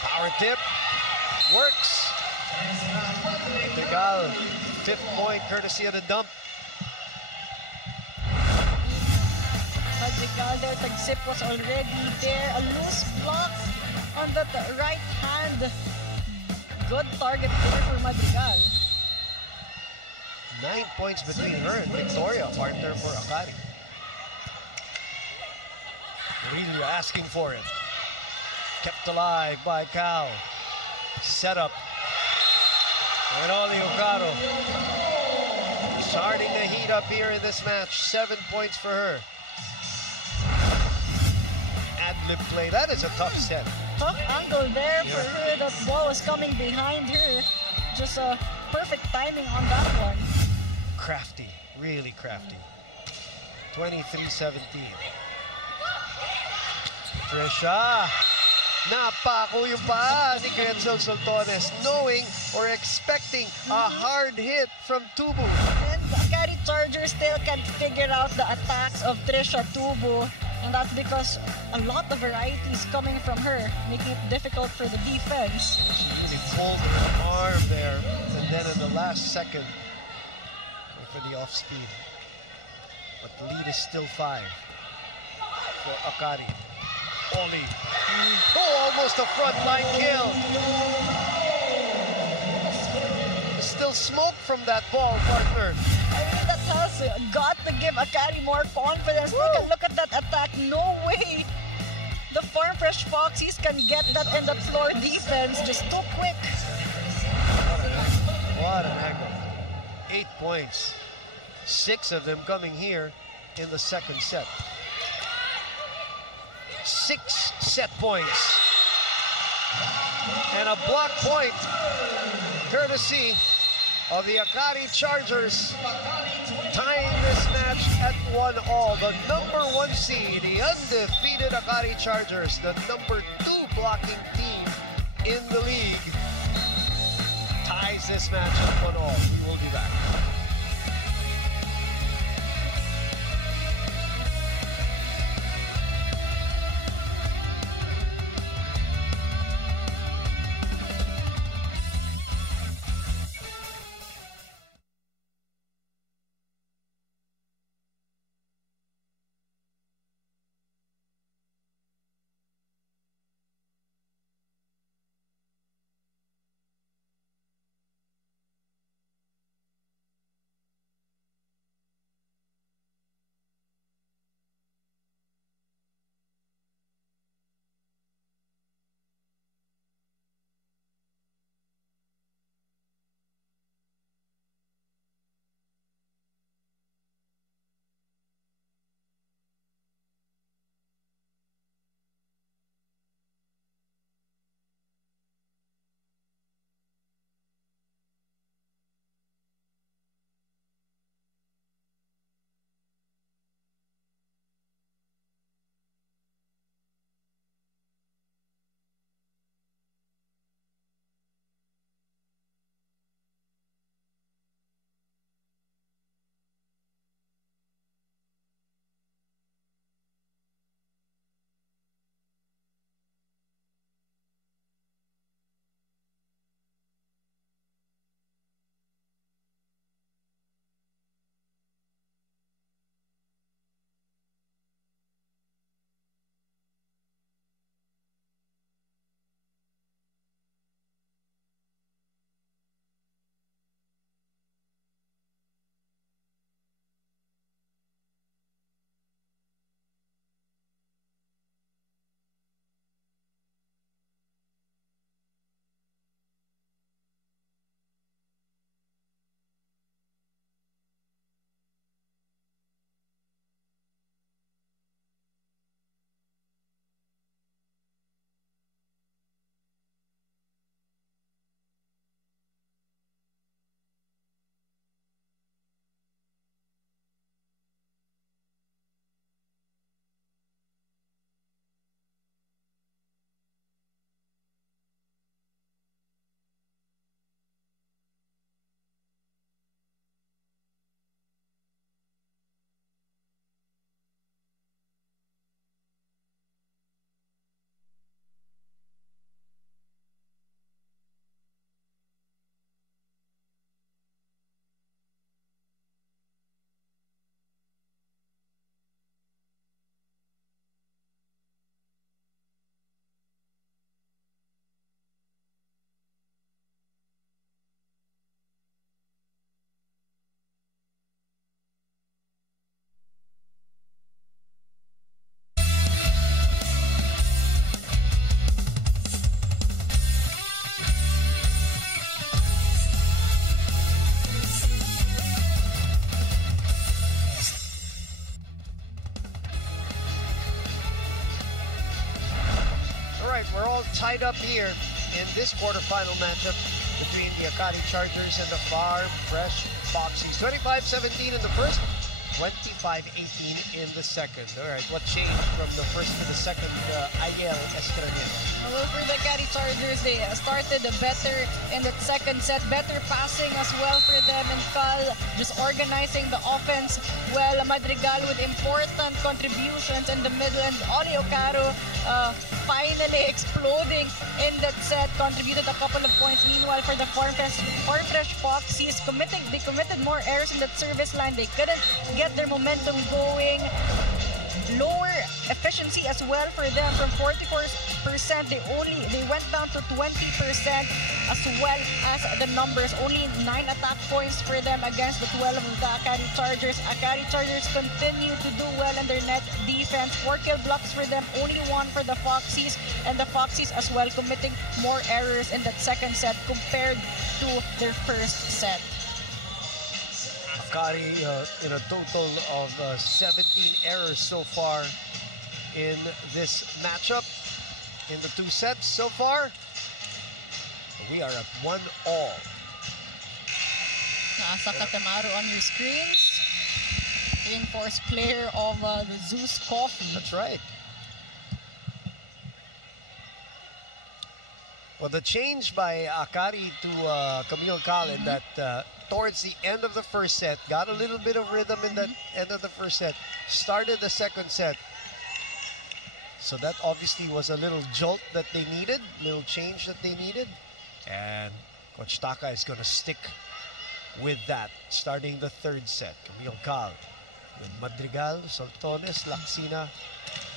Power tip. Works. Tegal, 5th point courtesy of the dump. Madrigal there, Tagsip was already there. A loose block on that right hand. Good target there for Madrigal. 9 points between her and Victoria, partner for Akari. Really asking for it. Kept alive by Cal. Set up. And Oli Ocaro starting to heat up here in this match. 7 points for her. Ad-lib play. That is a tough set. Tough angle there for her. That ball was coming behind her. Just a perfect timing on that one. Crafty. Really crafty. 23-17. Trisha. Napako yung paa ni Grenzel Soltones, knowing or expecting a hard hit from Tubu. And Akari Chargers still can't figure out the attacks of Trisha Tubu. And that's because a lot of varieties coming from her, making it difficult for the defense. She really pulled her arm there, and then in the last second, for the off speed. But the lead is still 5 for Akari. Oli. Oh, almost a frontline kill. There's still smoke from that ball, partner. I mean, that has got to give Akari more confidence. Take a look at that attack. No way the Farm Fresh Foxies can get that in the floor defense. Just too quick. What an angle. 8 points. 6 of them coming here in the second set. 6 set points. And a block point courtesy of the Akari Chargers, tying this match at 1-all. The number 1 seed, the undefeated Akari Chargers, the number 2 blocking team in the league, ties this match at 1-all. We will be back. tied up here in this quarterfinal matchup between the Akari Chargers and the Farm Fresh Foxies. 25-17 in the first, 25-18 in the second. All right, what changed from the first to the second, Ayel Estranero? Well, for the Akari Chargers, they started better in that second set. Better passing as well for them. And Cal just organizing the offense well. Madrigal with important contributions in the middle. And Oli Ocaro finally exploding in that set. Contributed a couple of points. Meanwhile, for the Farm Fresh Foxies, they committed more errors in that service line. They couldn't get their momentum going. Lower efficiency as well for them. From 44%, they went down to 20% as well as the numbers. Only 9 attack points for them against the 12 of the Akari Chargers. Akari Chargers continue to do well in their net defense. 4 kill blocks for them, only 1 for the Foxies. And the Foxies as well committing more errors in that second set compared to their first set. Akari in a total of 17 errors so far in this matchup. In the 2 sets so far, we are at 1-all. Nasa Katamaru on your screens. Reinforced player of the Zeus Coffee. That's right. Well, the change by Akari to Camille Collin that towards the end of the first set, got a little bit of rhythm in that end of the first set, started the second set. So that obviously was a little jolt that they needed, little change that they needed. And Coach Taka is going to stick with that, starting the third set. Camille Cal with Madrigal, Soltones, Laxina,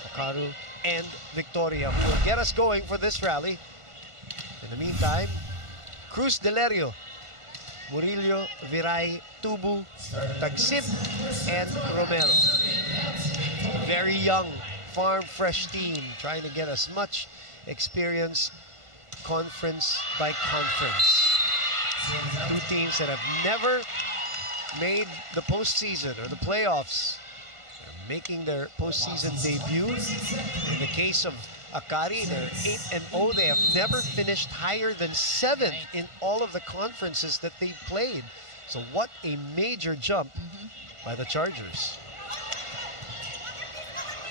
Ocaru, and Victoria, who will get us going for this rally. In the meantime, Cruz Delerio, Murillo, Viray, Tubu, Tagsib, and Romero. Very young Farm Fresh team trying to get as much experience conference by conference. 2 teams that have never made the postseason or the playoffs. They're making their postseason debut. In the case of Akari, they're 8-0. They have never finished higher than 7th in all of the conferences that they've played. So what a major jump by the Chargers.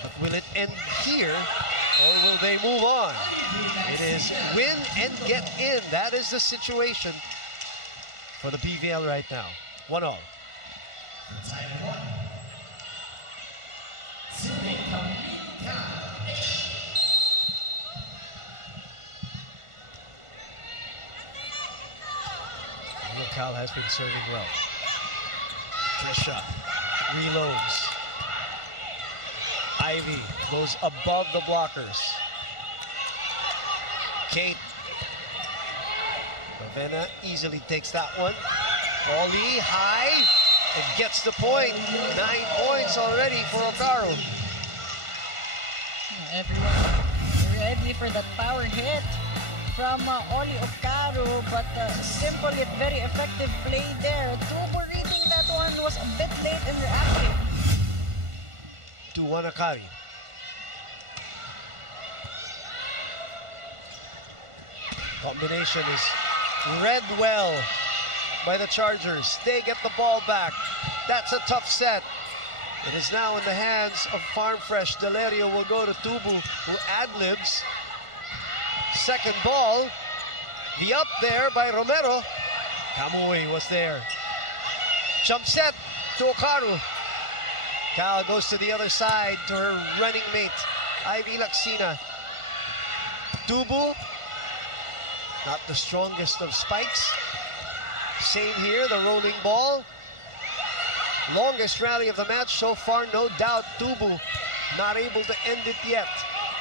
But will it end here, or will they move on? It is win and get in. That is the situation for the PVL right now. 1-all. Cal has been serving well. Trisha reloads. Ivy goes above the blockers. Kate. Ravenna easily takes that one. Oli high and gets the point. 9 points already for Ocaro. Everyone ready for that power hit from Oli Ocaro, but simple yet very effective play there. Tubo reading that one was a bit late in reacting. 2-1 Akari. Combination is read well by the Chargers. They get the ball back. That's a tough set. It is now in the hands of Farm Fresh. Delerio will go to Tubu, who ad-libs. Second ball. The up there by Romero. Kamui was there. Jump set to Ocaru. Cal goes to the other side to her running mate, Ivy Laxina. Tubu, not the strongest of spikes. Same here, the rolling ball. Longest rally of the match so far, no doubt. Tubu not able to end it yet.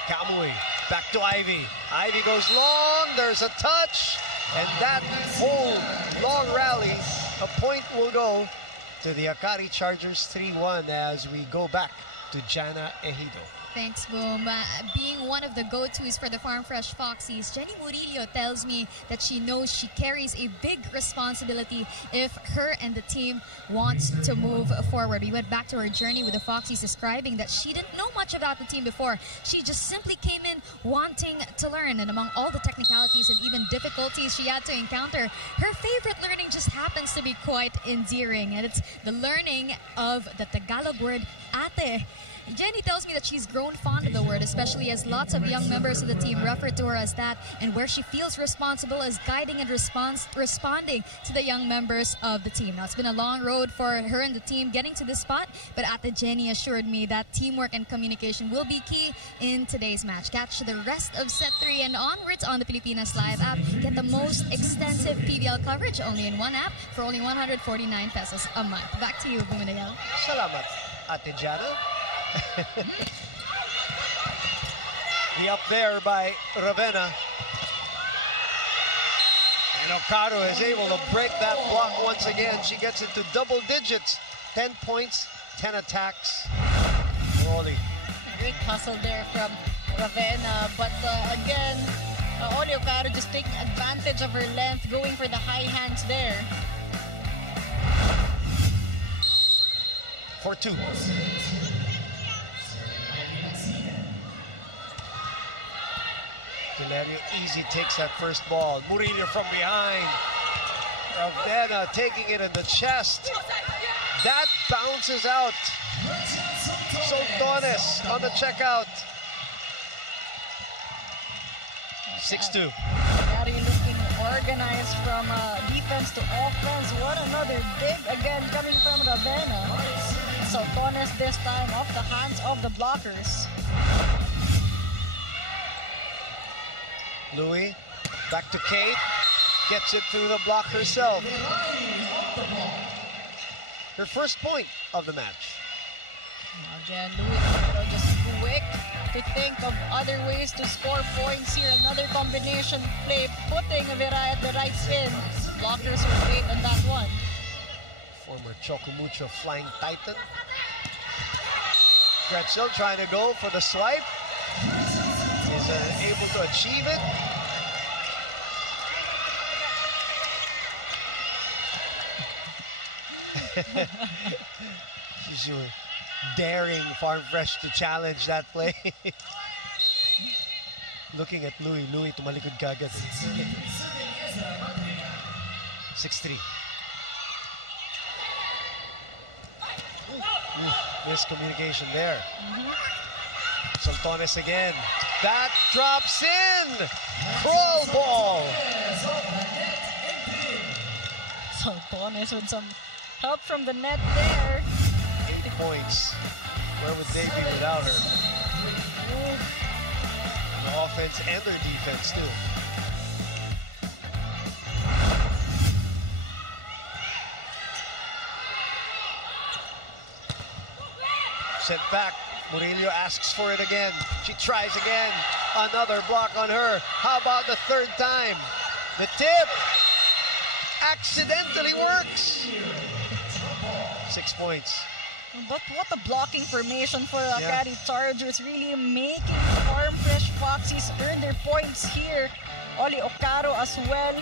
Kamui back to Ivy. Ivy goes long, there's a touch, and that whole long rally, a point will go to the Akari Chargers 3-1 as we go back to Jana Ejido. Thanks, Boom. Being one of the go-tos for the Farm Fresh Foxies, Jenny Murillo tells me that she knows she carries a big responsibility if her and the team wants to move forward. We went back to her journey with the Foxies, describing that she didn't know much about the team before. She just simply came in wanting to learn, and among all the technicalities and even difficulties she had to encounter, her favorite learning just happens to be quite endearing, and it's the learning of the Tagalog word ate. Jenny tells me that she's grown fond of the word, especially as lots of young members of the team refer to her as that, and where she feels responsible as guiding and responding to the young members of the team. Now, it's been a long road for her and the team getting to this spot, but Ate Jenny assured me that teamwork and communication will be key in today's match. Catch the rest of set 3 and onwards on the Pilipinas Live app. Get the most extensive PVL coverage only in one app for only 149 pesos a month. Back to you, Bumanayal. Salamat, Ate Jana. The up there by Ravenna. And Okaro is able to break that block once again. She gets into double digits. 10 points, 10 attacks. Oli. Great hustle there from Ravenna. But again, Oli Okaro just taking advantage of her length, going for the high hands there. For 2. Valerio easy takes that first ball. Murillo from behind. Ravenna taking it in the chest. That bounces out. Soltones on the checkout. 6-2. Very looking organized from defense to offense. What another dig again coming from Ravenna. Soltones this time off the hands of the blockers. Louis, back to Kate, gets it through the block herself. Her first point of the match. Again, Louis just quick to think of other ways to score points here. Another combination play, putting Viray at the right spin. Blockers were great on that one. Former Chocumucho flying titan. Gretzel trying to go for the swipe. Is able to achieve it. She's daring Farm Fresh to challenge that play. Looking at Louis. Louis tumalikod kagad. 6-3. Miscommunication there. Soltones again. That drops in. Crawl ball. Soltones with some help from the net there. 8 points. Where would they be without her? The offense and their defense too. Sent back. Murillo asks for it again. She tries again. Another block on her. How about the third time? The tip accidentally works. 6 points. But what a blocking formation for Akari Chargers. Really making Farm Fresh Foxies earn their points here. Oli Okaro as well.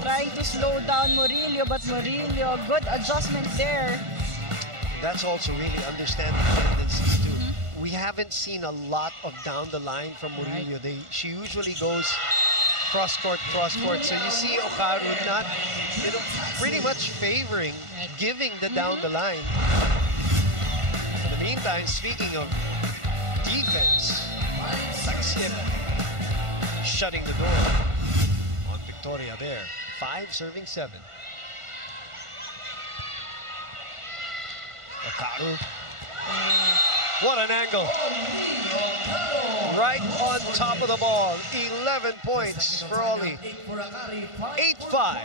Trying to slow down Murillo, but Murillo, good adjustment there. That's also really understanding tendencies too. We haven't seen a lot of down the line from Murillo. She usually goes cross court. So you see Okaro not, pretty much favoring, giving the down the line. In the meantime, speaking of defense, Taksim shutting the door on Victoria there. 5 serving 7. Okaro. What an angle. Right on top of the ball. 11 points for Oli. 8-5.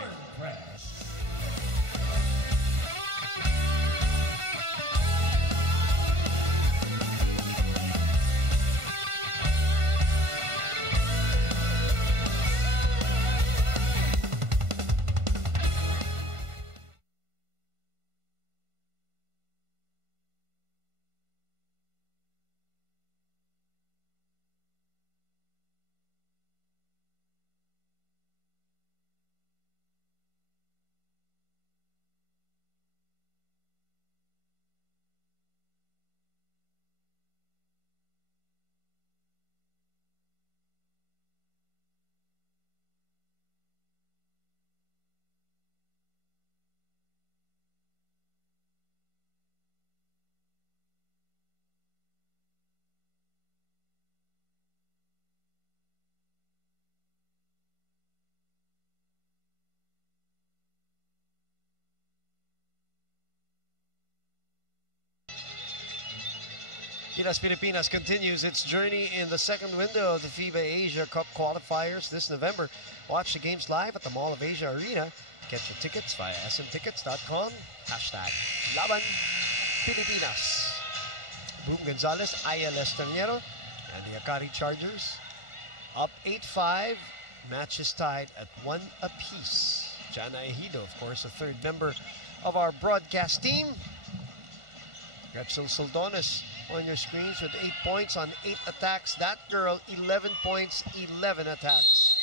Gilas Pilipinas continues its journey in the second window of the FIBA Asia Cup qualifiers this November. Watch the games live at the Mall of Asia Arena. Get your tickets via smtickets.com. #Laban Pilipinas. Boom Gonzalez, Aya Lestaniero, and the Akari Chargers up 8-5. Match is tied at 1 apiece. Jana Ejido, of course, a third member of our broadcast team. Rachel Soldones on your screens with 8 points on 8 attacks. That girl, 11 points, 11 attacks.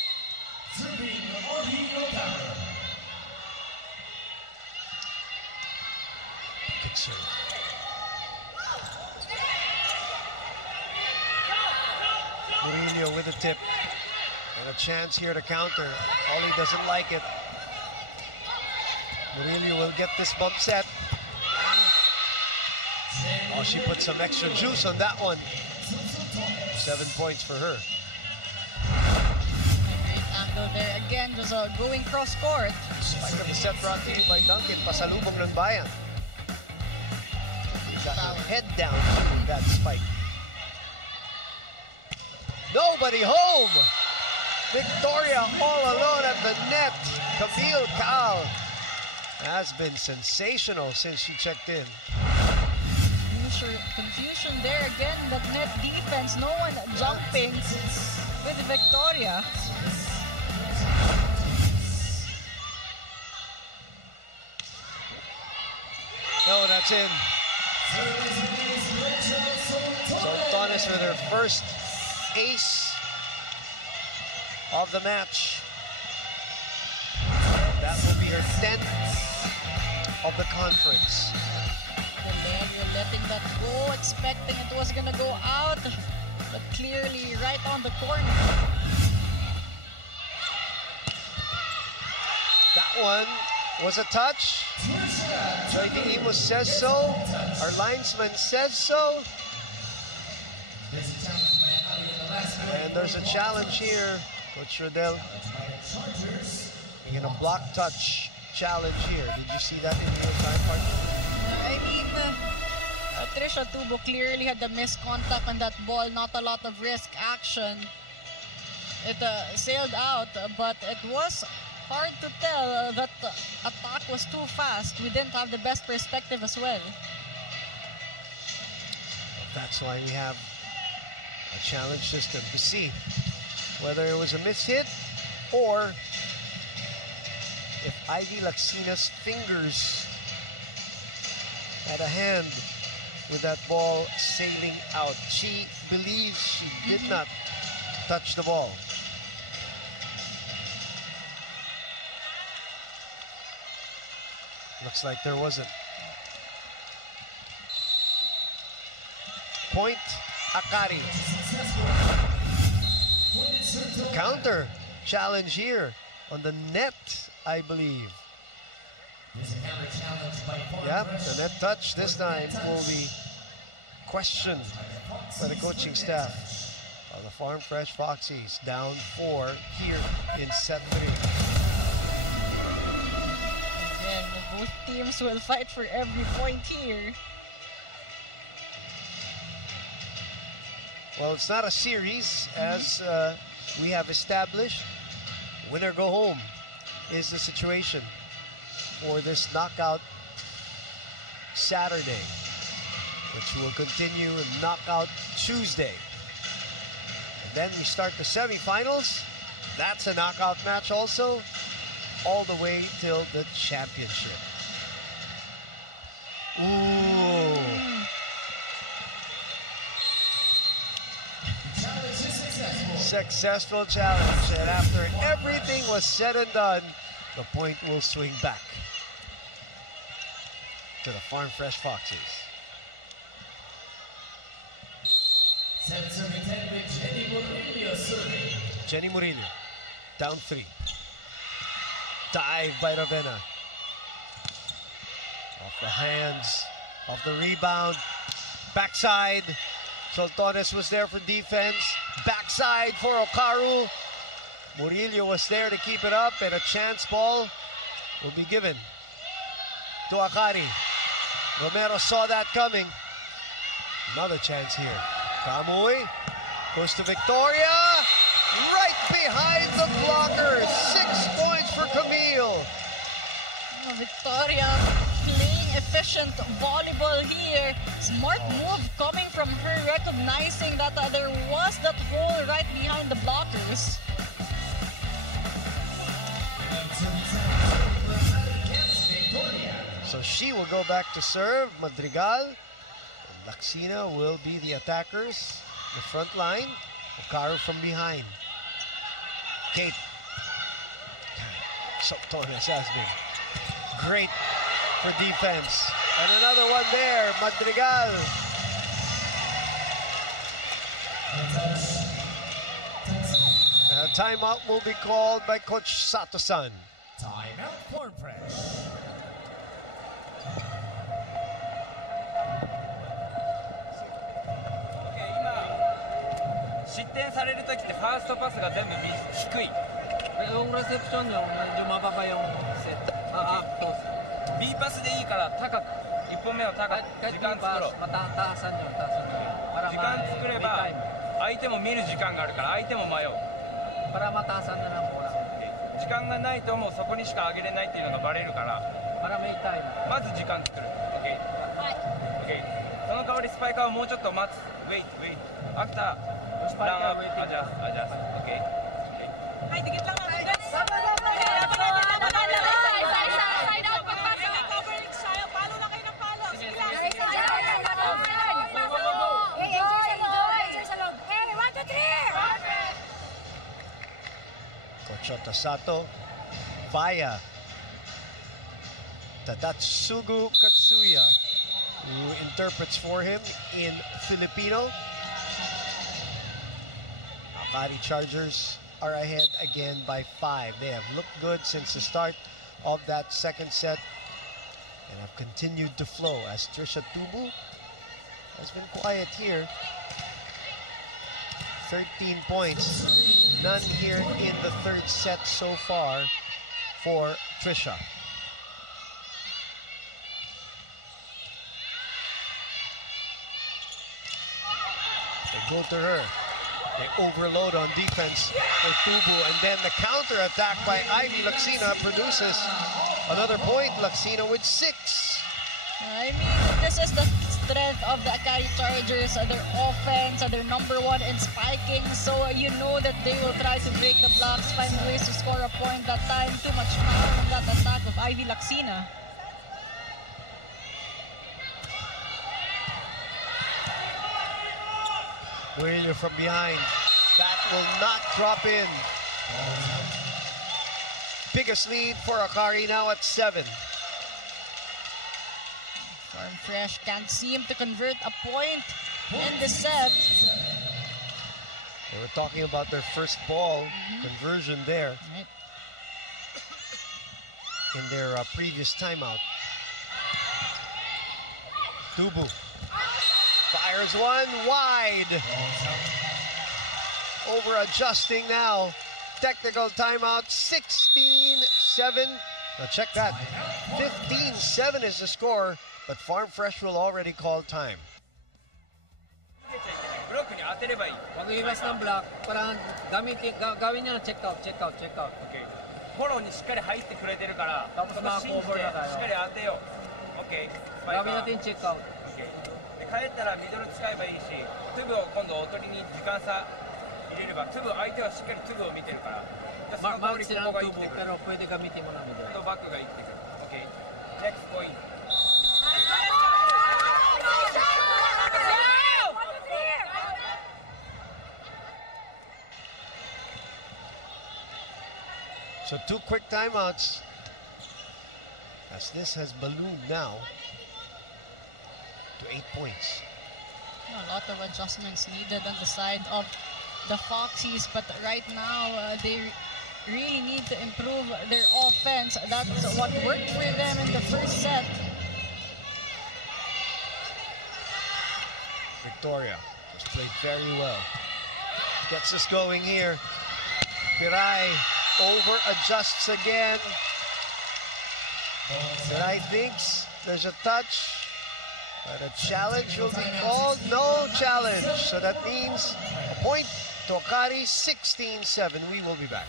Good serve. Murillo with a tip. And a chance here to counter. Ollie doesn't like it. Murillo will get this bump set. Oh, she put some extra juice on that one. 7 points for her. Great angle there. Again, just going cross-court. Spike of the set brought to you by Duncan. Pasalubong ng bayan. He got her head down with that spike. Nobody home! Victoria all alone at the net. Camille Caal has been sensational since she checked in. Confusion there again, that net defense, no one jumping with Victoria. No, that's in. Soltones with her first ace of the match. That will be her 10th of the conference. Then you're letting that go, expecting it was gonna go out, but clearly right on the corner. That one was a touch. Joy De Imus says so. Our linesman says so. And there's a challenge here. Coach Rodel making a block touch challenge here. Did you see that in real time, partner? I mean, Trisha Tubo clearly had the missed contact on that ball, not a lot of risk action. It sailed out, but it was hard to tell that the attack was too fast. We didn't have the best perspective as well. That's why we have a challenge system to see whether it was a mishit or if Ivy Laxina's fingers had a hand with that ball sailing out. She believes she did not touch the ball. Looks like there wasn't. Point Akari. Counter challenge here on the net, I believe. Yep, the net touch this time will be questioned by the coaching staff of the Farm Fresh Foxies. Down 4 here in set 3. Again, both teams will fight for every point here. Well, it's not a series, as we have established. Winner go home is the situation for this knockout Saturday, which will continue in knockout Tuesday. And then we start the semifinals. That's a knockout match also, all the way till the championship. Ooh. Successful challenge, and after everything was said and done, the point will swing back to the Farm Fresh Foxies. Jenny Murillo, down 3. Dive by Ravenna. Off the hands, off the rebound, backside. Soltones was there for defense. Backside for Okaru. Murillo was there to keep it up, and a chance ball will be given to Akari. Romero saw that coming. Another chance here. Kamui goes to Victoria. Right behind the blocker. 6 points for Camille. Victoria playing efficient volleyball here. Smart move coming from her, recognizing that there was that hole right behind the blockers. So she will go back to serve. Madrigal and Laxina will be the attackers. The front line. Akari from behind. Kate. Sotones has been great for defense. And another one there. Madrigal. A timeout will be called by Coach Sato-san. Timeout, Farm Fresh. 失点されるときってファーストパスが全部低い。4レセプションのマババ4セット。B パスでいいから高く。1本目を高く。時間作ろう。時間作れば相手も見る時間があるから相手も迷う。時間がないともうそこにしか上げれないっていうのがバレるから。まず時間作る。OK。その代わりスパイカーをもうちょっと待つ。Wait。アフター。Run up, adjust. Okay. Ay, dikit lang ako, guys. Side out, pagpasa. Coverage sa'yo. Palo na kayo ng palo. Sige lang. Hey, 1, 2, 3. Coach Sato. Via Tadatsugu Katsuya, who interprets for him in Filipino. Akari Chargers are ahead again by 5. They have looked good since the start of that second set and have continued to flow as Trisha Tubu has been quiet here. 13 points, none here in the third set so far for Trisha. They go to her. They overload on defense for Tubu, and then the counter attack by Ivy Laxina produces another point. Laxina with 6. I mean, this is the strength of the Akari Chargers, their offense, they're #1 in spiking, so you know that they will try to break the blocks, find ways to score a point that time. Too much power in that attack of Ivy Laxina. Wheeler from behind. That will not drop in. Biggest lead for Akari now at 7. Farm Fresh can't seem to convert a point in the set. They were talking about their first ball conversion there in their previous timeout. Tubu fires one wide. Over adjusting now. Technical timeout, 16-7. Now check that. 15-7 is the score, but Farm Fresh will already call time. ブロックに当てればいい。言いますのブロック。Parang gamitin gawin niya check out. Okay. フォローにしっかり入ってくれてるから、その信じてしっかり当てよう。Okay. Gawin natin check out. Okay. で帰ったらミドル使えばいいし、トゥブを今度おとりに時間差入れれば、トゥブ相手はしっかりトゥブを見てるから。その通りここが生きてくる。とバックが生きてくる。Okay. Next point. So 2 quick timeouts as this has ballooned now to 8 points. A lot of adjustments needed on the side of the Foxies, but right now they really need to improve their offense. That's what worked for them in the first set. Victoria has played very well. Gets us going here. Piray over adjusts again. Piray thinks there's a touch. But a challenge will be called. No challenge. So that means a point to Akari, 16-7. We will be back.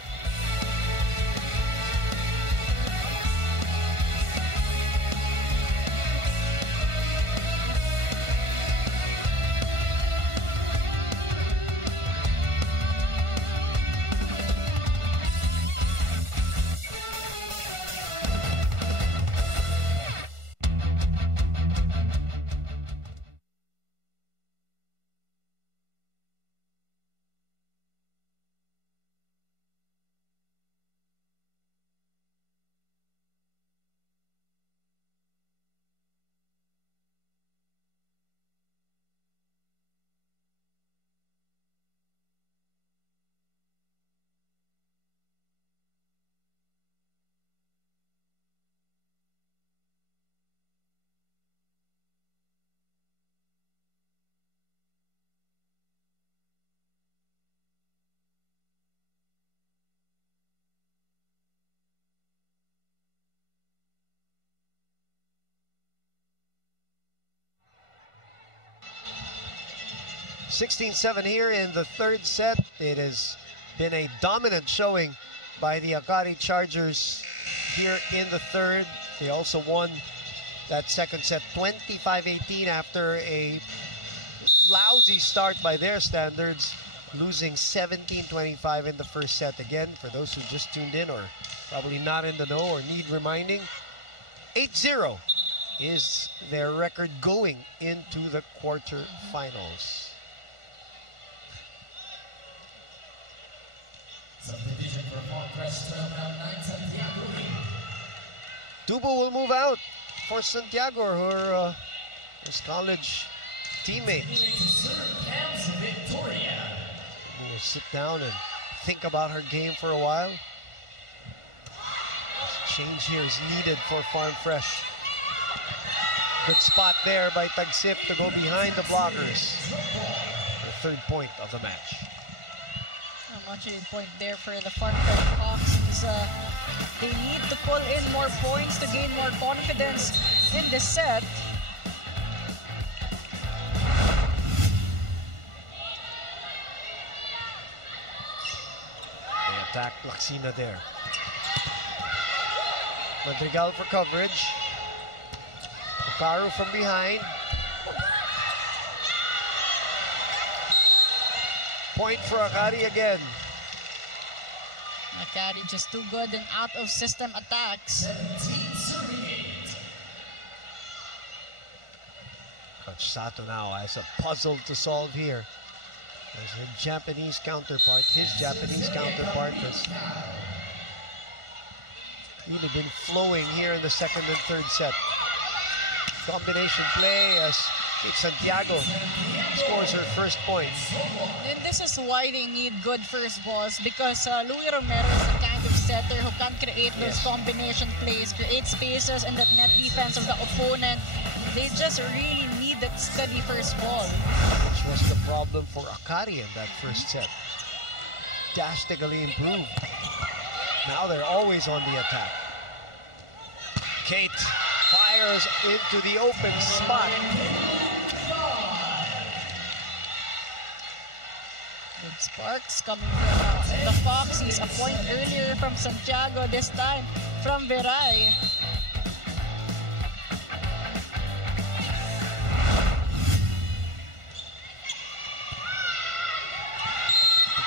(16-7) here in the third set. It has been a dominant showing by the Akari Chargers here in the third. They also won that second set 25-18 after a lousy start by their standards, losing 17-25 in the first set. Again, for those who just tuned in or probably not in the know or need reminding, 8-0 is their record going into the quarterfinals. Subdivision for Farm Fresh 12 round 9, Santiago. Dubo will move out for Santiago, her his college teammate. Dubo will sit down and think about her game for a while. Change here is needed for Farm Fresh. Good spot there by Tagsip to go behind the blockers. The third point of the match. Much of a point there for the Farm Fresh Foxies. They need to pull in more points to gain more confidence in this set. They attack Laxina there. Madrigal for coverage. Okaru from behind. Point for Akari again. Akari just too good in out-of-system attacks. Coach Sato now has a puzzle to solve here. As her Japanese counterpart, his Japanese counterpart has really been flowing here in the second and third set. Combination play as Santiago scores her first point. And this is why they need good first balls, because Louis Romero is the kind of setter who can create those combination plays, create spaces in the net defense of the opponent. They just really need that steady first ball. Which was the problem for Akari in that first set. Drastically improved. Now they're always on the attack. Kate fires into the open spot. Good sparks coming from the Foxies. A point earlier from Santiago, this time from Viray.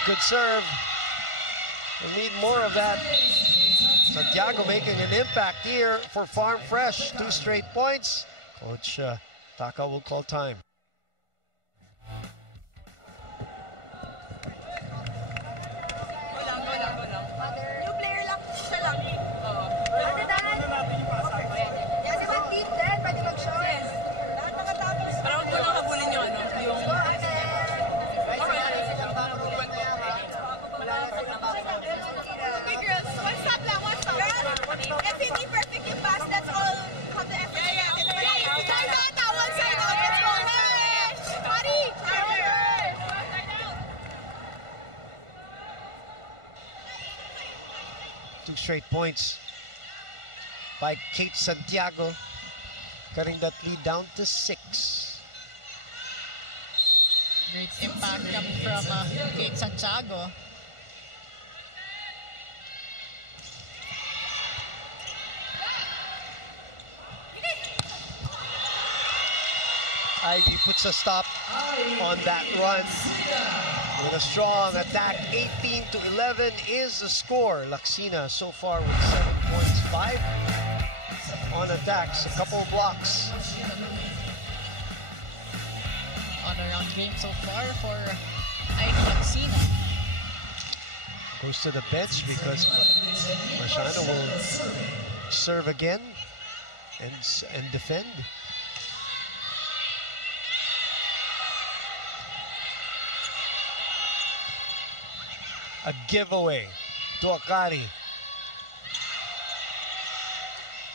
Good serve. We need more of that. Santiago making an impact here for Farm Fresh. 2 straight points. Coach Taka will call time. New player lang siya lang. Ate Dan. Yan si One Team din, pwede mag-show. Lahat nakatapos. Pero huwag mo nang habulin yung ano, yung... Okay, girls, one stop lang, one stop. If hindi perfect yung pass, that's all come the effort. One side out, let's go. Buddy, Two straight points by Kate Santiago. cutting that lead down to 6. Great impact coming from Kate Santiago. Ivy puts a stop on that run with a strong attack. 18-11 is the score. Laksina so far with 7 points, 5 on attacks, a couple blocks. On-around game so far for Ivy Laksina. Goes to the bench because Marciano will serve again and defend. A giveaway to Akari.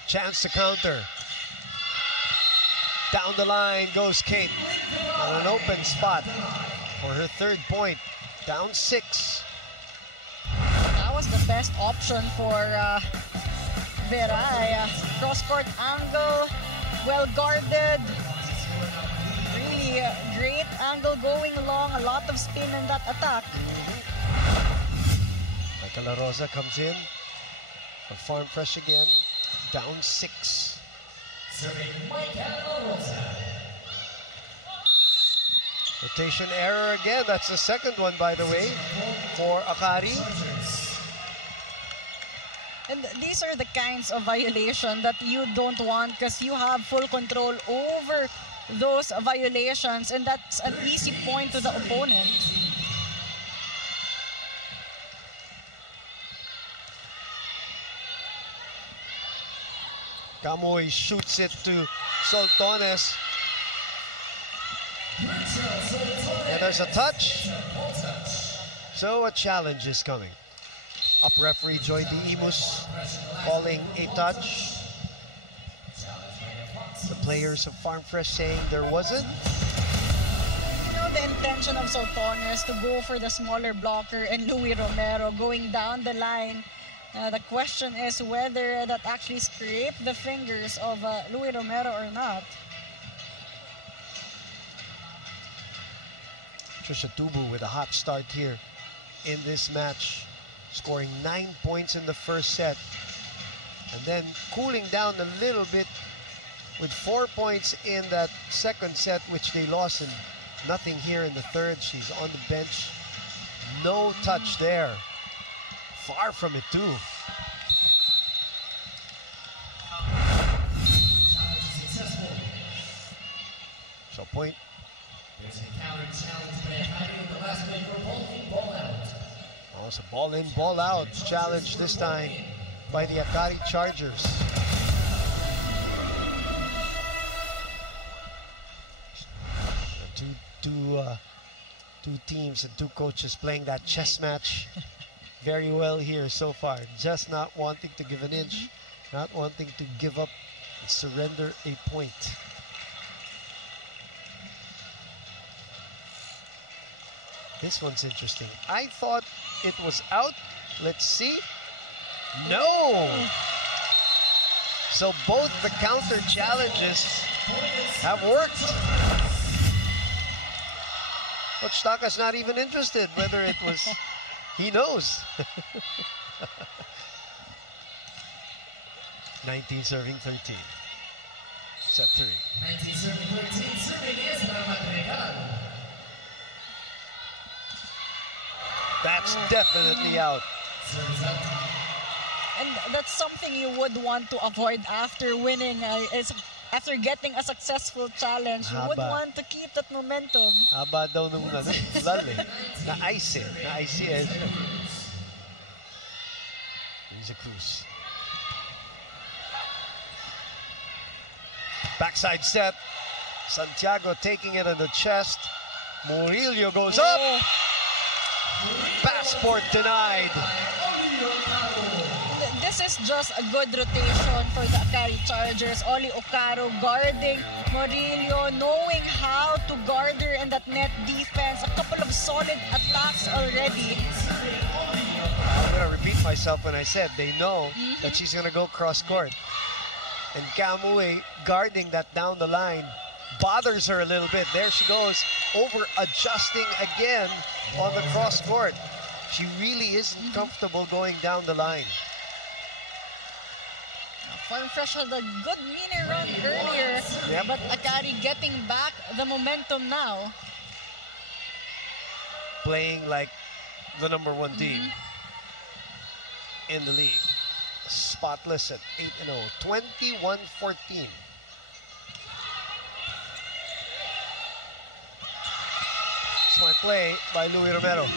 Chance to counter. Down the line goes Kate on an open spot for her 3rd point. Down 6. That was the best option for Veray. Cross-court angle, well guarded. Really great angle going along. A lot of spin in that attack. La Rosa comes in for Farm Fresh again, down 6. Rotation error again. That's the 2nd one, by the way, for Akari. And these are the kinds of violation that you don't want because you have full control over those violations, and that's an easy point to the opponent. Camoy shoots it to Soltones. And there's a touch. So a challenge is coming. Up referee Joy De Imus calling a touch. The players of Farm Fresh saying there wasn't. You know the intention of Soltones to go for the smaller blocker and Louis Romero going down the line. The question is whether that actually scraped the fingers of Louis Romero or not. Trisha Tubu with a hot start here in this match, scoring 9 points in the 1st set, and then cooling down a little bit with 4 points in that 2nd set, which they lost, and nothing here in the 3rd. She's on the bench. No touch there. Far from it too. So point. Oh, it's a ball in, ball out challenge this time by the Akari Chargers. Two teams and 2 coaches playing that chess match very well here so far. Just not wanting to give an inch, not wanting to give up and surrender a point. This one's interesting. I thought it was out. Let's see. No! So both the counter challenges have worked. Coach Taka's not even interested whether it was... He knows. 19 serving 13. Set 3. 19 serving 13. Serving is Ramadregal. That's definitely out. And that's something you would want to avoid after winning. After getting a successful challenge, you would want to keep that momentum. Haba daw nung lal eh. Na-ice eh. Na-ice eh. Here's a Cruz. Backside step. Santiago taking it on the chest. Murillo goes up. Passport denied. This is just a good rotation for the Akari Chargers. Oli Ocaro guarding Murillo, knowing how to guard her in that net defense. A couple of solid attacks already. I'm going to repeat myself when I said they know that she's going to go cross court. And Kamui guarding that down the line bothers her a little bit. There she goes, over adjusting again on the cross court. She really isn't comfortable going down the line. Farm Fresh had a good mini run earlier, but Akari getting back the momentum now. Playing like the #1 team in the league. Spotless at 8-0, 21-14. Smart play by Louis Romero.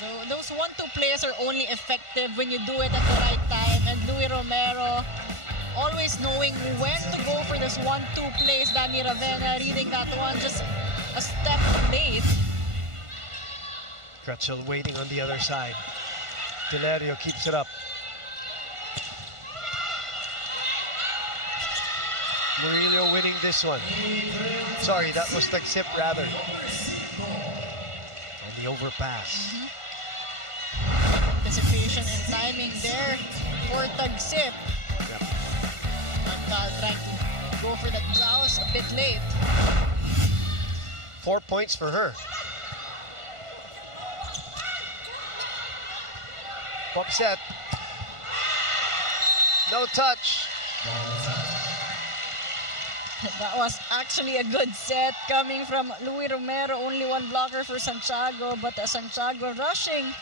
So those 1-2 plays are only effective when you do it at the right time. And Louis Romero always knowing when to go for this 1-2 plays. Danny Ravena reading that one just a step late. Crutchell waiting on the other side. Tilerio keeps it up. Murillo winning this one. Sorry, that was Tagsip rather. And the overpass. Anticipation and timing there for Tagsip. Yep. Trying to go for that joust a bit late. 4 points for her. Pop set. No touch. That was actually a good set coming from Louis Romero. Only one blocker for Santiago, but Santiago rushing.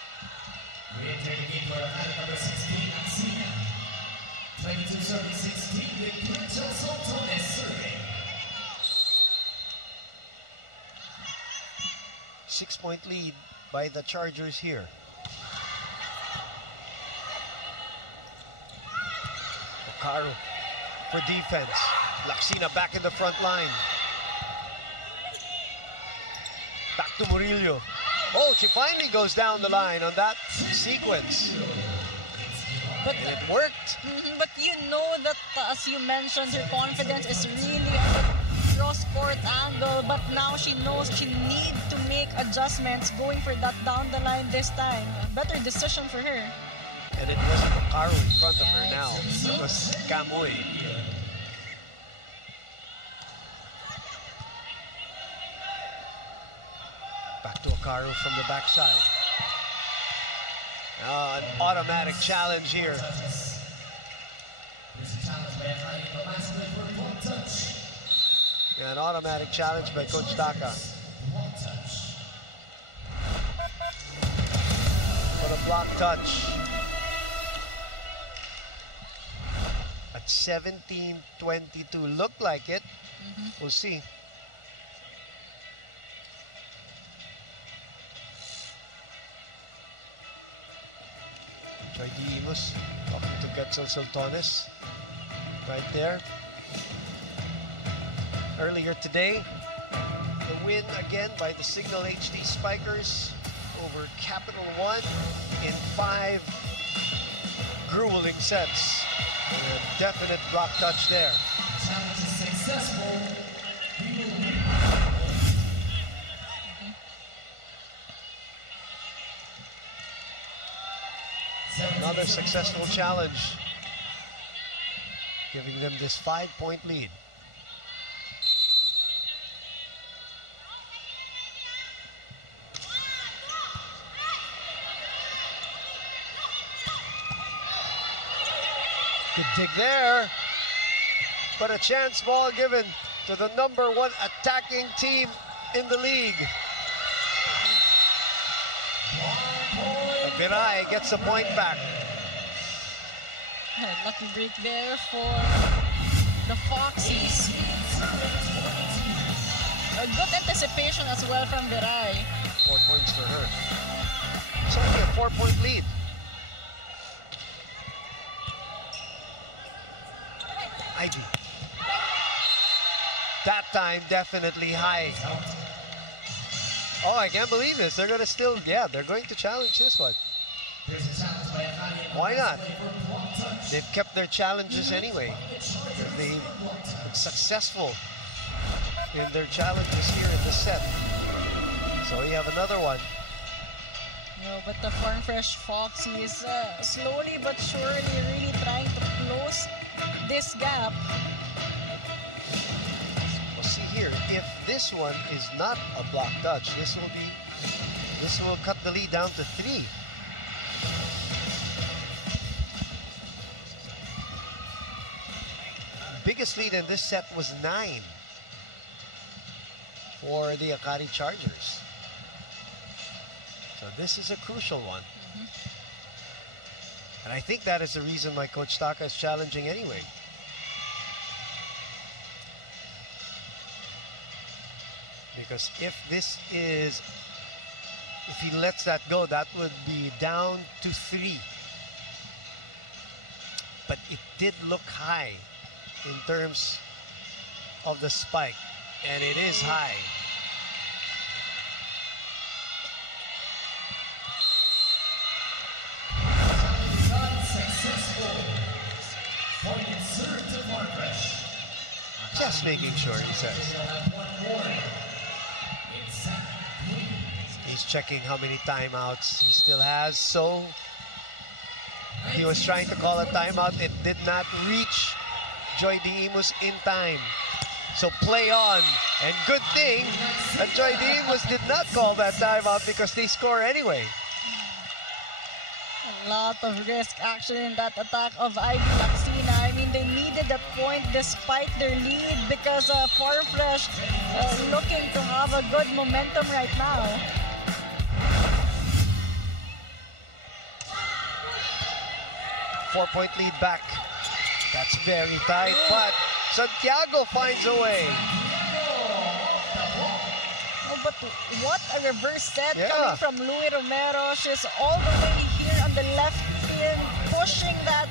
We enter the game for number 16, Axina. 22 serving 16 with Quintel Soltones serving. 6-point lead by the Chargers here. Okaru for defense. Laxina back in the front line. Back to Murillo. Oh, she finally goes down the line on that sequence. But and it worked. But you know that, as you mentioned, her confidence is really on the cross-court angle. But now she knows she needs to make adjustments going for that down the line this time. A better decision for her. And it wasn't Okaru in front of her now. It was Kamui. Back to Okaru from the backside. An automatic challenge here. Yeah, an automatic challenge by Coach Taka. For the block touch. At 17-22, looked like it. We'll see. Joy Diimos talking to Quetzal Soltones right there. Earlier today, the win again by the Signal HD Spikers over Capital One in 5 grueling sets. A definite block touch there. Challenge is successful. We will win. Another successful challenge, giving them this 5-point lead. Good dig there, but a chance ball given to the #1 attacking team in the league. Viray gets a point back. Lucky break there for the Foxies. A good anticipation as well from Viray. 4 points for her. It's only a 4-point lead. Ivy. That time definitely high. Oh, I can't believe this. They're going to still, they're going to challenge this one. Why not? They've kept their challenges anyway. They've been successful in their challenges here in the set. So we have another one. No, but the Farm Fresh Foxies slowly but surely really trying to close this gap. Well, see here, if this one is not a block touch, this will cut the lead down to 3. Biggest lead in this set was 9 for the Akari Chargers. So this is a crucial one. And I think that is the reason why Coach Taka is challenging anyway. Because if he lets that go, that would be down to 3. But it did look high in terms of the spike, and it is high. Just making sure, he says. He's checking how many timeouts he still has. So he was trying to call a timeout. It did not reach Joy De Imus in time. So play on. And good thing that Joy De Imus did not call that timeout because they score anyway. A lot of risk actually in that attack of Ivy Laxina. I mean, they needed a point despite their lead because Farm Fresh looking to have a good momentum right now. Four-point lead back. That's very tight, but Santiago finds a way. Oh, but what a reverse set coming from Louie Romero. She's all the way here on the left pin, pushing that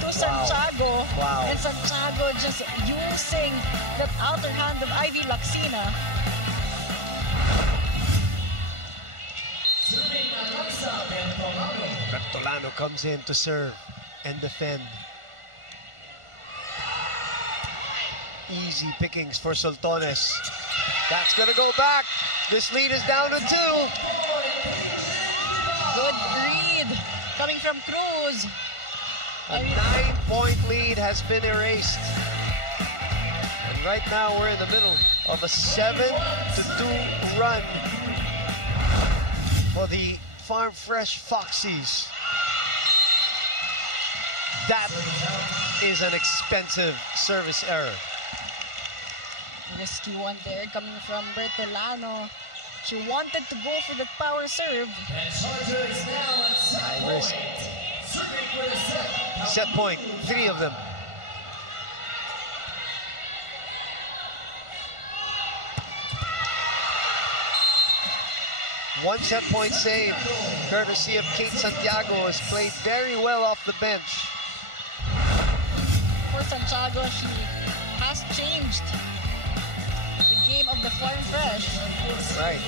to Santiago. Wow. And Santiago just using that outer hand of Ivy Laxina. Bertolano comes in to serve and defend. Easy pickings for Soltones. That's gonna go back. This lead is down to 2. Good read coming from Cruz. A 9-point lead has been erased. And right now we're in the middle of a 7-2 run for the Farm Fresh Foxies. That is an expensive service error. Risky one there coming from Bertolano. She wanted to go for the power serve. High risk. Set point, 3 of them. One set point save, courtesy of Kate Santiago, has played very well off the bench. For Santiago, she has changed the game of the Farm Fresh. Right.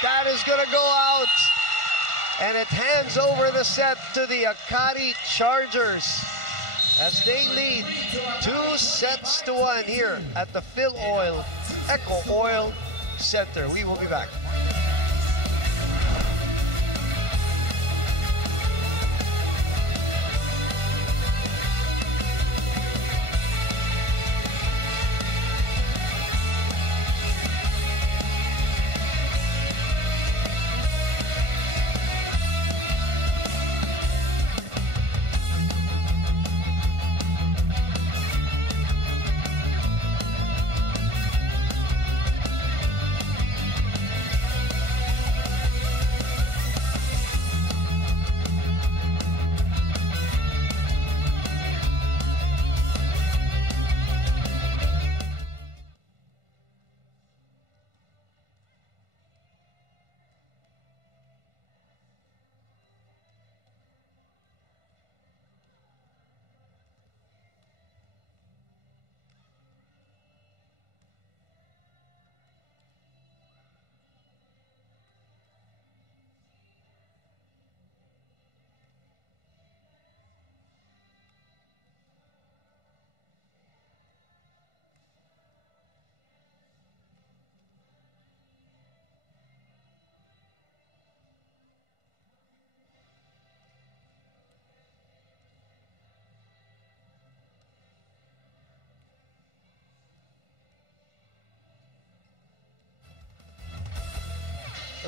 That is going to go out. And it hands over the set to the Akari Chargers as they lead 2-1 here at the Phil Oil Eco Oil Center. We will be back.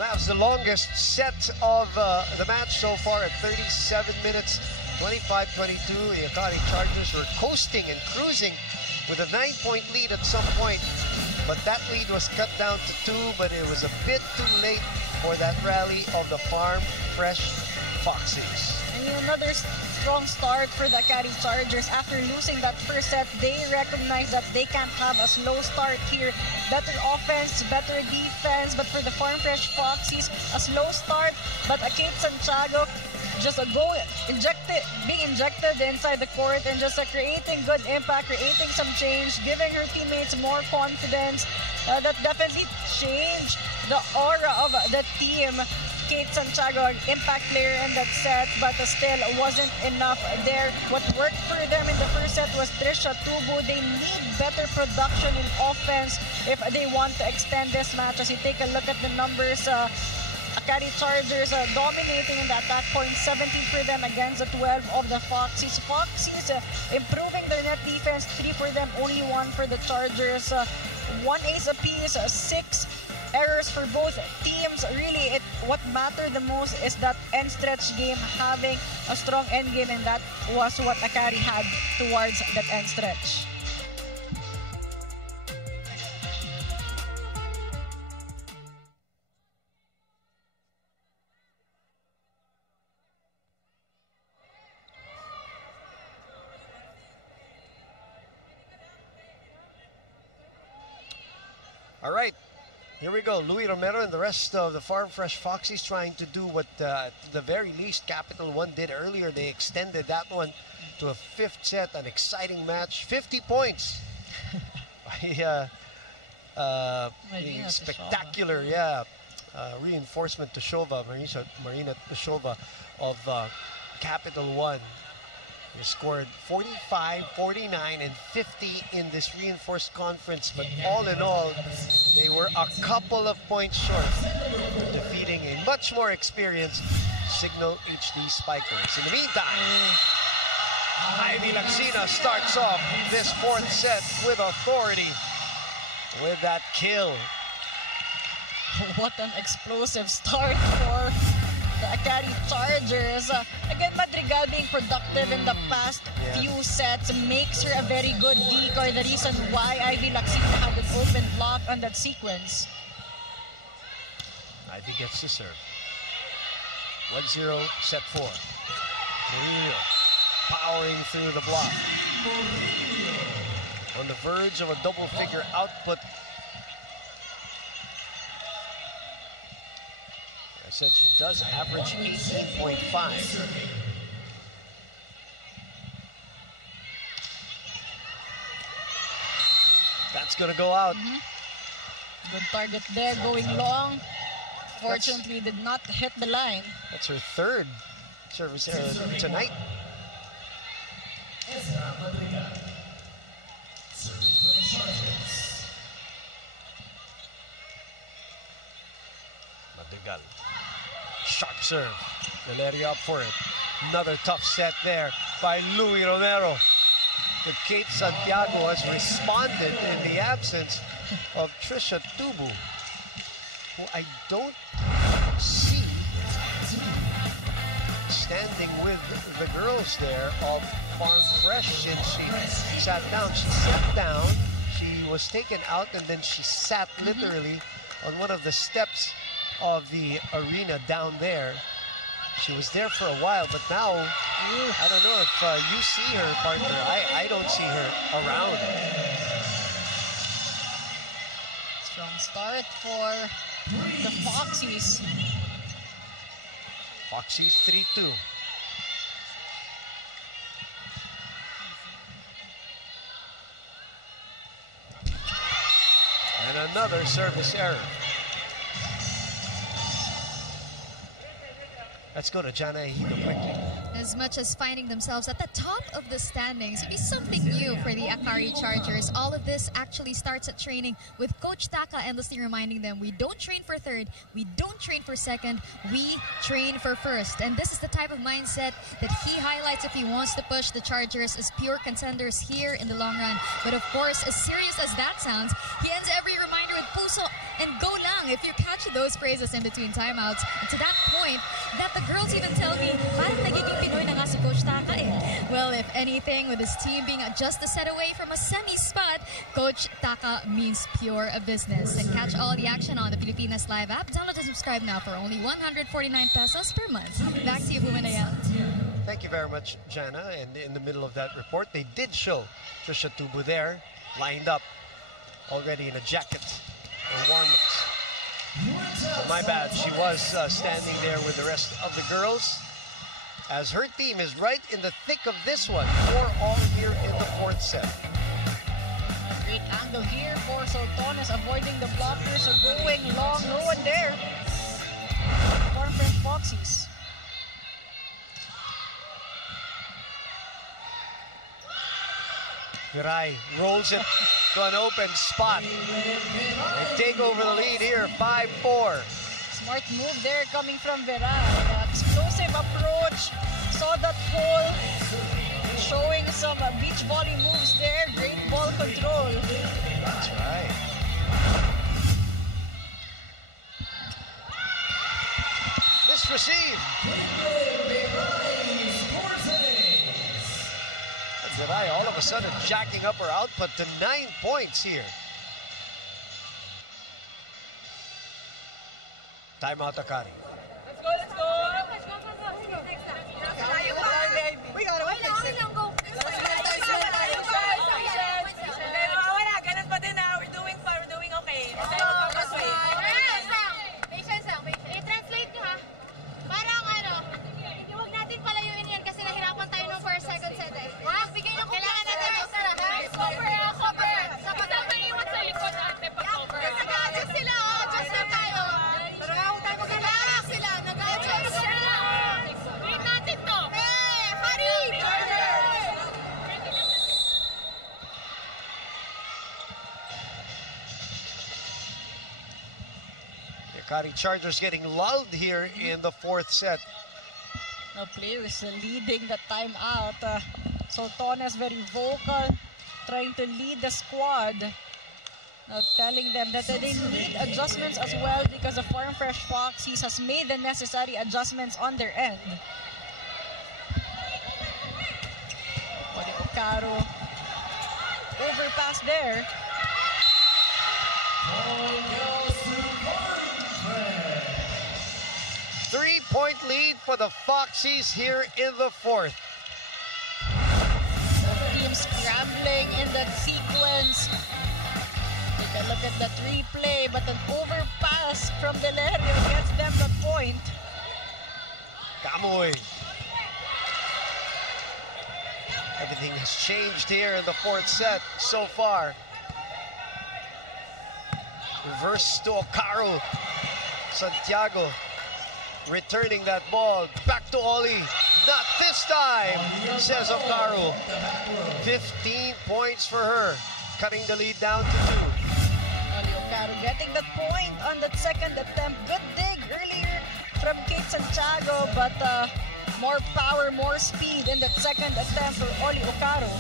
That was the longest set of the match so far at 37 minutes, 25-22. The Akari Chargers were coasting and cruising with a 9-point lead at some point, but that lead was cut down to 2, but it was a bit too late for that rally of the Farm Fresh Foxies. And another strong start for the Akari Chargers. After losing that first set, they recognize that they can't have a slow start here. Better offense, better defense, but for the Farm Fresh Foxies, a slow start, but Kate Santiago just being injected inside the court and just creating good impact, creating some change, giving her teammates more confidence. That definitely changed the aura of the team. Kate Santiago, an impact player in that set, but still wasn't enough there. What worked for them in the first set was Trisha Tubu. They need better production in offense if they want to extend this match. As you take a look at the numbers, Akari Chargers dominating in the attack point, 17 for them against the 12 of the Foxies. Foxies improving their net defense, 3 for them, only 1 for the Chargers. 1 ace apiece, 6 errors for both teams. Really, what mattered the most is that end stretch game, having a strong end game, and that was what Akari had towards that end stretch. All right, here we go. Louis Romero and the rest of the Farm Fresh Foxies trying to do what at the very least Capital One did earlier. They extended that one to a 5th set, an exciting match. 50 points by the spectacular, reinforcement Toshova, Marina Toshova of Capital One. They scored 45, 49, and 50 in this reinforced conference, but all in all, they were a couple of points short of defeating a much more experienced Signal HD Spikers. In the meantime, Ivy Laxina starts off this 4th set with authority with that kill. What an explosive start for the Akari Chargers. Again, Madrigal being productive in the past few sets makes her a very good decoy. The reason why Ivy Laxina had an open block on that sequence. Ivy gets the serve. 1-0, set 4. Murillo powering through the block. On the verge of a double-figure output. I said she does average 18.5. That's going to go out. Good target there, going long. Fortunately, did not hit the line. That's her 3rd service error tonight. Madrigal. Sharp serve. Valeria up for it. Another tough set there by Louis Romero. But Kate Santiago has responded in the absence of Trisha Tubu, who I don't see standing with the girls there of Farm Fresh since she sat down. She sat down, she was taken out, and then she sat literally on one of the steps of the arena down there. She was there for a while, but now, I don't know if you see her, partner. I don't see her around. Strong start for the Foxies. Foxies 3-2. And another service error. Let's go to Jana Ejido quickly. As much as finding themselves at the top of the standings would be something new for the Akari Chargers, all of this actually starts at training, with Coach Taka endlessly reminding them, we don't train for 3rd, we don't train for 2nd, we train for 1st. And this is the type of mindset that he highlights if he wants to push the Chargers as pure contenders here in the long run. But of course, as serious as that sounds, he ends every reminder with puso and go lang if you catch those phrases in between timeouts. And to that point, that the girls even tell me, parang nagiging Pinoy na nga si Coach Taka eh. Well, if anything, with his team being just a set away from a semi-spot, Coach Taka means pure business. And catch all the action on the Pilipinas Live app. Download and subscribe now for only 149 pesos per month. Back to you, Bumanayal. Thank you very much, Jana. And in the middle of that report, they did show Trisha Tubu there, lined up, already in a jacket or warm-ups. So my bad, she was standing there with the rest of the girls, as her team is right in the thick of this one. 4-all here in the fourth set. A great angle here for Sultanes, avoiding the blockers, so going long, no one there. Farm Fresh Foxies. Viray rolls it to an open spot. They take over the lead here, 5-4. Smart move there coming from Viray. Explosive approach. Saw that hole. Showing some beach volley moves there. Great ball control. That's right. This received. Viray all of a sudden jacking up her output to 9 points here. Timeout, Akari. Let's go, let's go. We got it. Wala, ganun pa din na. We're doing okay. Patience lang. I-translate nyo ha. Parang ano, huwag natin palayuin yan kasi nahirapan tayo ng first, second set eh. Ha? Bigay ng kailangan natin ha? Cover. Sa pag-iwan sa likod ate pag-cover. Nag-adjust sila ha. Adjust lang tayo. Pero huwag tayo mag-relax sila. Nag-adjust sila. Wait natin to. Hurry! Akari Chargers getting lulled here in the fourth set. The player is leading the timeout. Sultanes very vocal, trying to lead the squad. Telling them that they need adjustments as well because the Farm Fresh Foxies has made the necessary adjustments on their end. Caro overpass there. Three-point lead for the Foxies here in the fourth. Both teams scrambling in that sequence. Take a look at that replay, but an overpass from Delerio gets them the point. Kamoy. Everything has changed here in the fourth set so far. Reverse to Okaro. Santiago returning that ball. Back to Oli. Not this time, says Okaro. 15 points for her. Cutting the lead down to 2. Oli Okaro getting the point on that second attempt. Good dig earlier from Kate Santiago, but more power, more speed in that second attempt for Oli Okaro.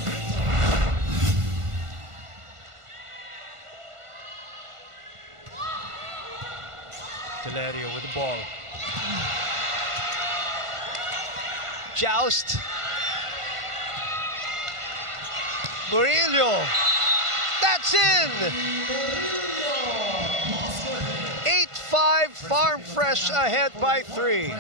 Delerio with the ball. Joust. Murillo. That's in! 8-5, Farm Fresh ahead by 3.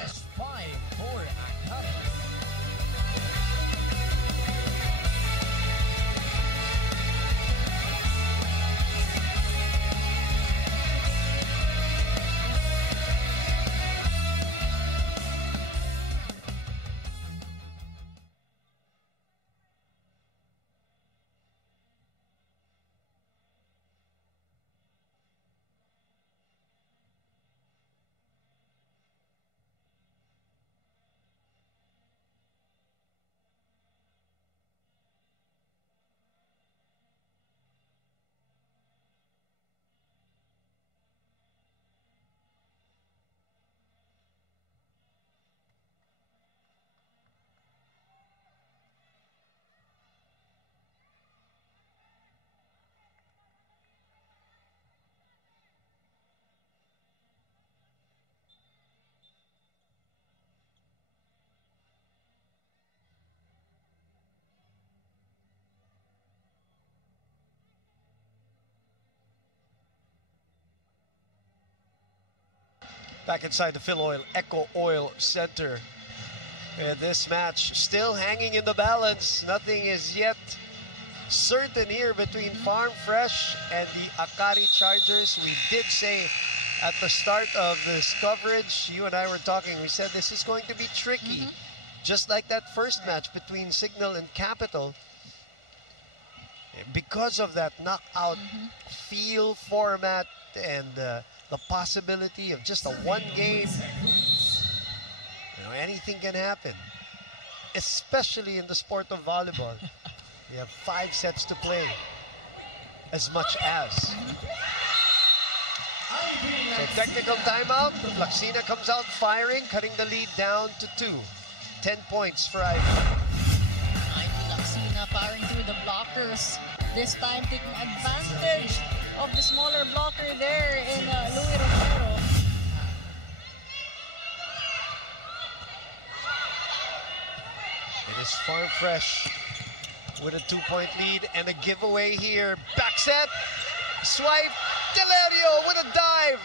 back inside the Phil Oil Eco Oil Center. And this match still hanging in the balance. Nothing is yet certain here between Farm Fresh and the Akari Chargers. We did say at the start of this coverage, you and I were talking, we said this is going to be tricky. Just like that first match between Signal and Capital. Because of that knockout feel format and the possibility of just a one game, you know, anything can happen, especially in the sport of volleyball. You have 5 sets to play, as much as. So technical timeout. Laxina comes out firing, cutting the lead down to 2. 10 points for Ivy. Laxina firing through the blockers. This time taking advantage of the smaller blocker there in Louis Romero. It is Farm Fresh with a 2-point lead and a giveaway here. Back set, swipe, Delerio with a dive.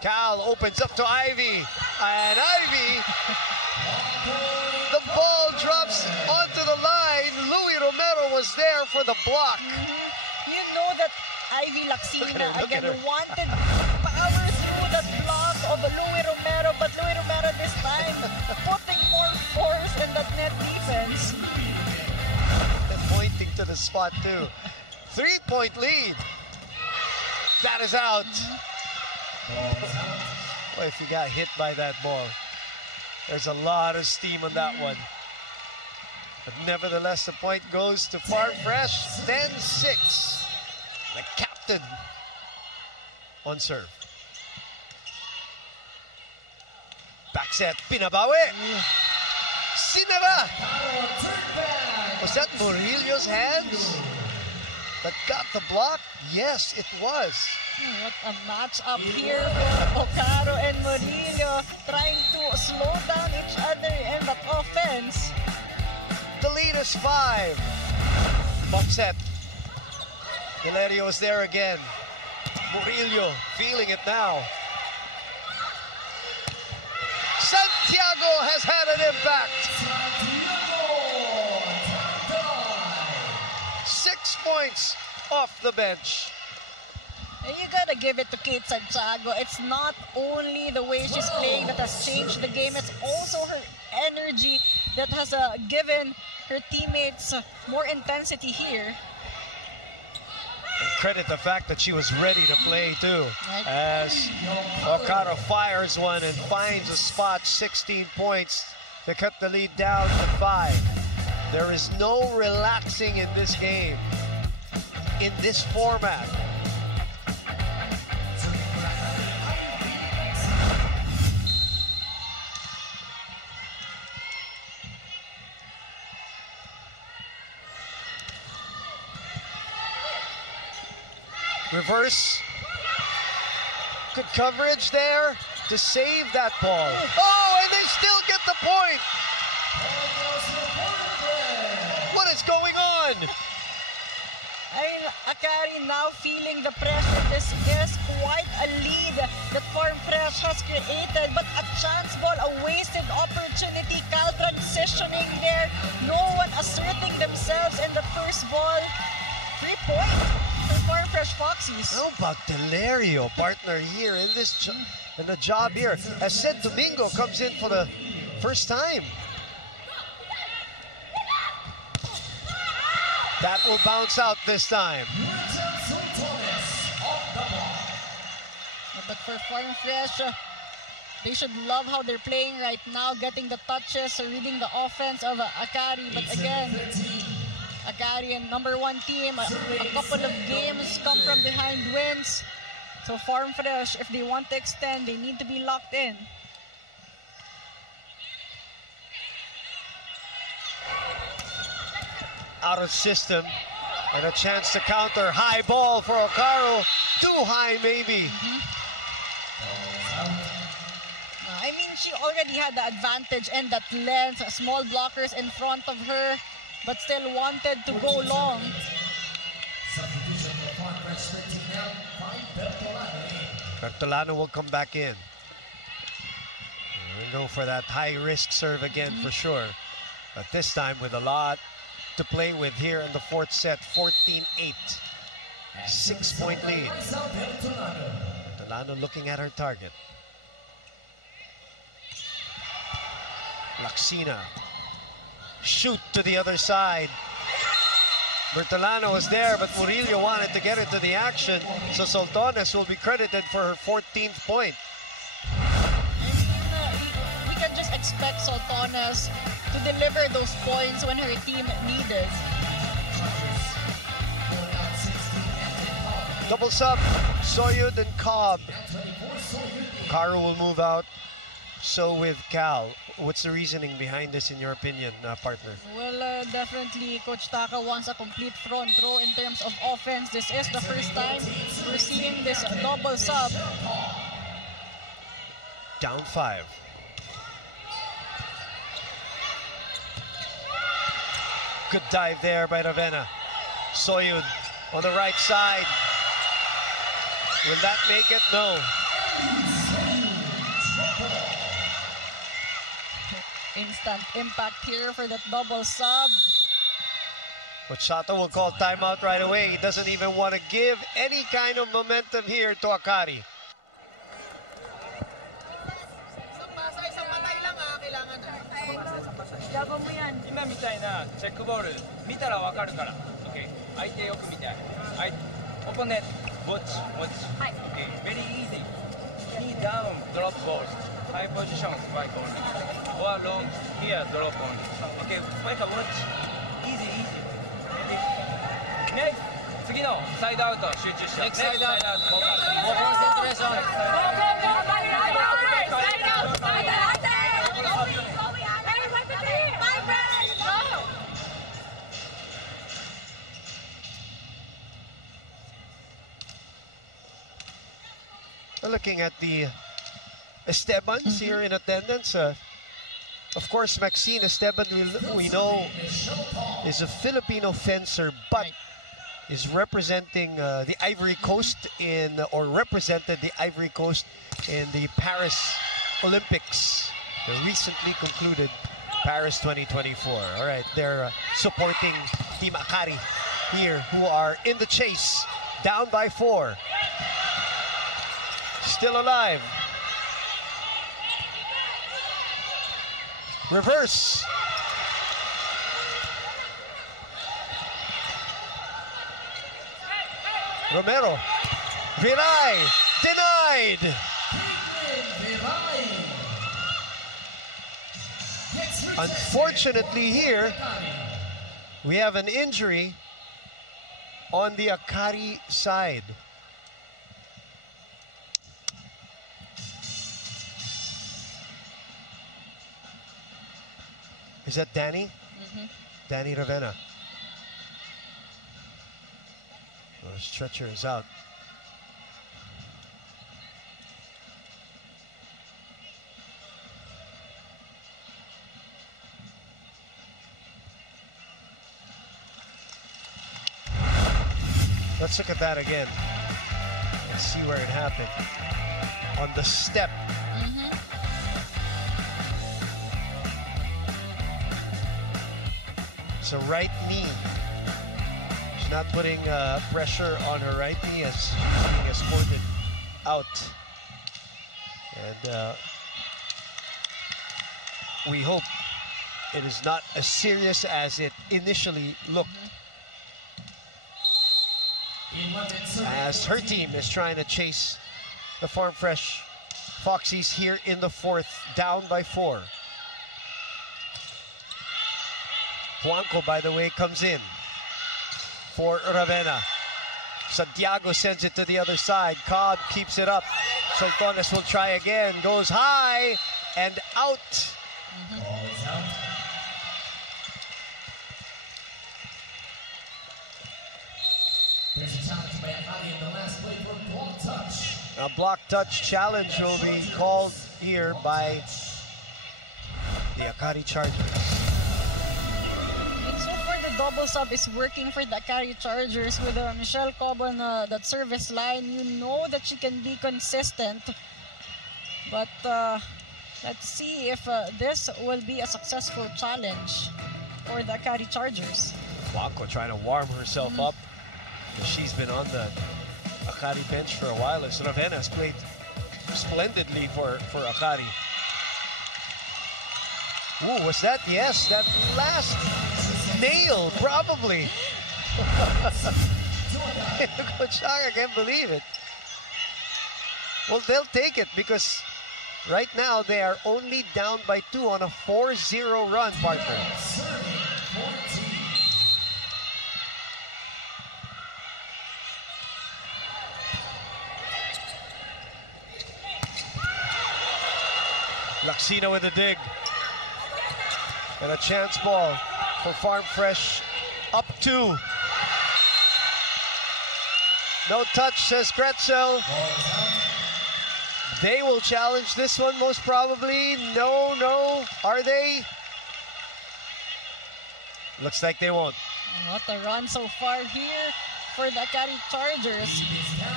Cal opens up to Ivy, and Ivy, the ball drops onto the line. Louis Romero was there for the block. You know that Ivy Laxina again wanted power through that block of Louis Romero, but Louis Romero this time putting more force in that net defense. And pointing to the spot too. 3-point lead. That is out. Boy, if you got hit by that ball, there's a lot of steam on that one. But nevertheless, the point goes to Farm Fresh. 10-6. The captain on serve. Back set, pinabawi. Sinara. Was that Murillo's hands that got the block? Yes, it was. What a match-up here for Ocaro and Murillo, trying to slow down each other in that offense. The lead is 5. Bump set. Delerio is there again. Murillo feeling it now. Santiago has had an impact. 6 points off the bench. You gotta give it to Kate Santiago. It's not only the way she's playing that has changed the game, it's also her energy that has given her teammates more intensity here. And credit the fact that she was ready to play too. As Okada fires one and finds a spot, 16 points to cut the lead down to 5. There is no relaxing in this game, in this format. Reverse. Good coverage there to save that ball. Oh, and they still get the point. What is going on? I mean, Akari now feeling the pressure. This is quite a lead that Farm Fresh has created, but a chance ball, a wasted opportunity. Cal transitioning there. No one asserting themselves in the first ball. 3 points for Farm Fresh Foxies. How about Delerio, partner here in this in the job here, as Sid Domingo comes in for the first time. That will bounce out this time. But for Farm Fresh, they should love how they're playing right now, getting the touches, reading the offense of Akari. But again, Akari and #1 team, a couple of games come from behind wins. So Farm Fresh, if they want to extend, they need to be locked in. Out of system, and a chance to counter. High ball for Okaro. Too high, maybe. I mean, she already had the advantage and that length, small blockers in front of her, but still wanted to go long. Bertolano will come back in. We'll go for that high-risk serve again for sure. But this time with a lot to play with here in the fourth set. 14-8. 6-point lead. Bertolano looking at her target. Laxina. Shoot to the other side. Bertolano was there, but Murillo wanted to get into the action, so Soltones will be credited for her 14th point. We can just expect Soltones to deliver those points when her team needed. Double sub, Soyud and Cobb. Caro will move out, so with Cal. What's the reasoning behind this in your opinion, partner? Well, definitely Coach Taka wants a complete front row in terms of offense. This is the first time we're seeing this double sub. Down 5. Good dive there by Ravenna. Soyud on the right side. Will that make it? No. Instant impact here for that double sub. Sato will call timeout right away. He doesn't even want to give any kind of momentum here to Akari. Opponent, watch. Okay, very easy. Knee down, drop balls. High position, spike only. Or long, here, drop only. Okay, spike watch. Easy. Next, 次のサイドアウト集中して。Next side out. More concentration. Looking at the Estebans here in attendance. Of course, Maxine Esteban, we know, is a Filipino fencer, but is representing the Ivory Coast or represented the Ivory Coast in the Paris Olympics, the recently concluded Paris 2024. All right, they're supporting Team Akari here, who are in the chase, down by 4. Still alive. Reverse. Romero. Viray. Denied. Unfortunately here, we have an injury on the Akari side. Is that Danny? Danny Ravenna. Oh, stretcher is out. Let's look at that again and see where it happened. On the step. It's a right knee. She's not putting pressure on her right knee as she's being escorted out. And we hope it is not as serious as it initially looked. As her team is trying to chase the Farm Fresh Foxies here in the 4th, down by 4. Juanco, by the way, comes in for Ravenna. Santiago sends it to the other side. Cobb keeps it up. Soltones will try again. Goes high and out. There's a challenge by Akari in the last play for block touch. A block touch challenge will be called here by the Akari Chargers. And so for the double sub is working for the Akari Chargers with Michelle Cobb on that service line. You know that she can be consistent. But let's see if this will be a successful challenge for the Akari Chargers. Blanco trying to warm herself up. She's been on the Akari bench for a while as Ravenna has played splendidly for Akari. Ooh, was that? Yes, that last nail, probably. Coach Chaka can't believe it. Well, they'll take it because right now they are only down by 2 on a 4-0 run, partner. Laxina with a dig. And a chance ball for Farm Fresh, up 2. No touch, says Kretzel. They will challenge this one most probably. No. Are they? Looks like they won't. What a run so far here for the Akari Chargers.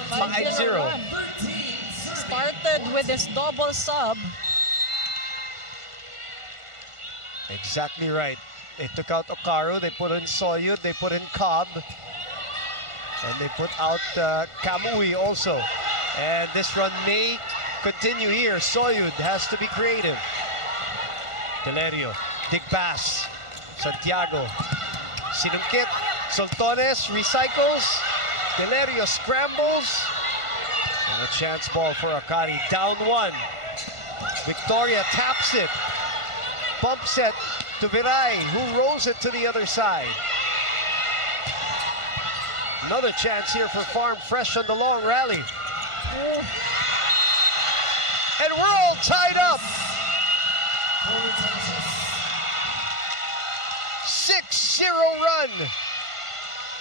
5-0 run. Started with this double sub. Exactly right. They took out Okaru, they put in Soyud, they put in Cobb, and they put out Kamui also. And this run may continue here. Soyud has to be creative. Delerio, dig pass. Santiago, sinungkit. Soltones recycles. Delerio scrambles. And a chance ball for Akari, down 1. Victoria taps it. Bump set to Viray, who rolls it to the other side. Another chance here for Farm Fresh on the long rally. And we're all tied up. 6-0 run.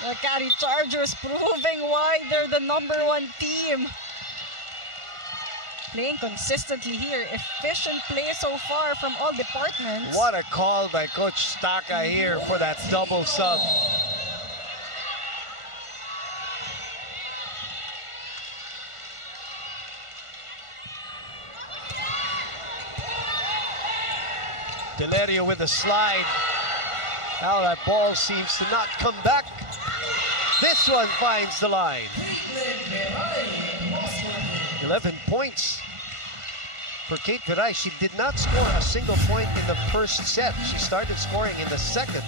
The Akari Chargers proving why they're the #1 team. Playing consistently here. Efficient play so far from all departments. What a call by Coach Staka here for that double sub. Delerio with a slide. Now that ball seems to not come back. This one finds the line. 11 points for Kate Viray. She did not score a single point in the first set. She started scoring in the second.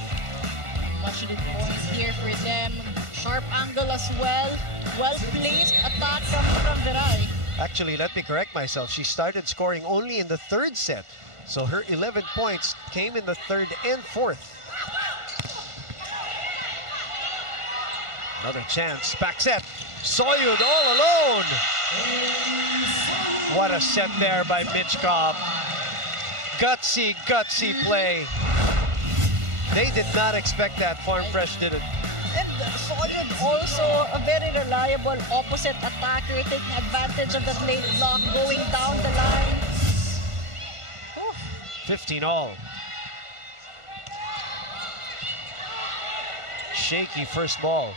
Much needed points here for them. Sharp angle as well. Well-placed attack from Viray. Actually, let me correct myself. She started scoring only in the third set. So her 11 points came in the third and fourth. Another chance. Back set. Soyud all alone. What a set there by Mitch Cobb. Gutsy play. They did not expect that. Farm Fresh did it. And Soyud also a very reliable opposite attacker, taking advantage of that late block, going down the line. 15 all. Shaky first ball.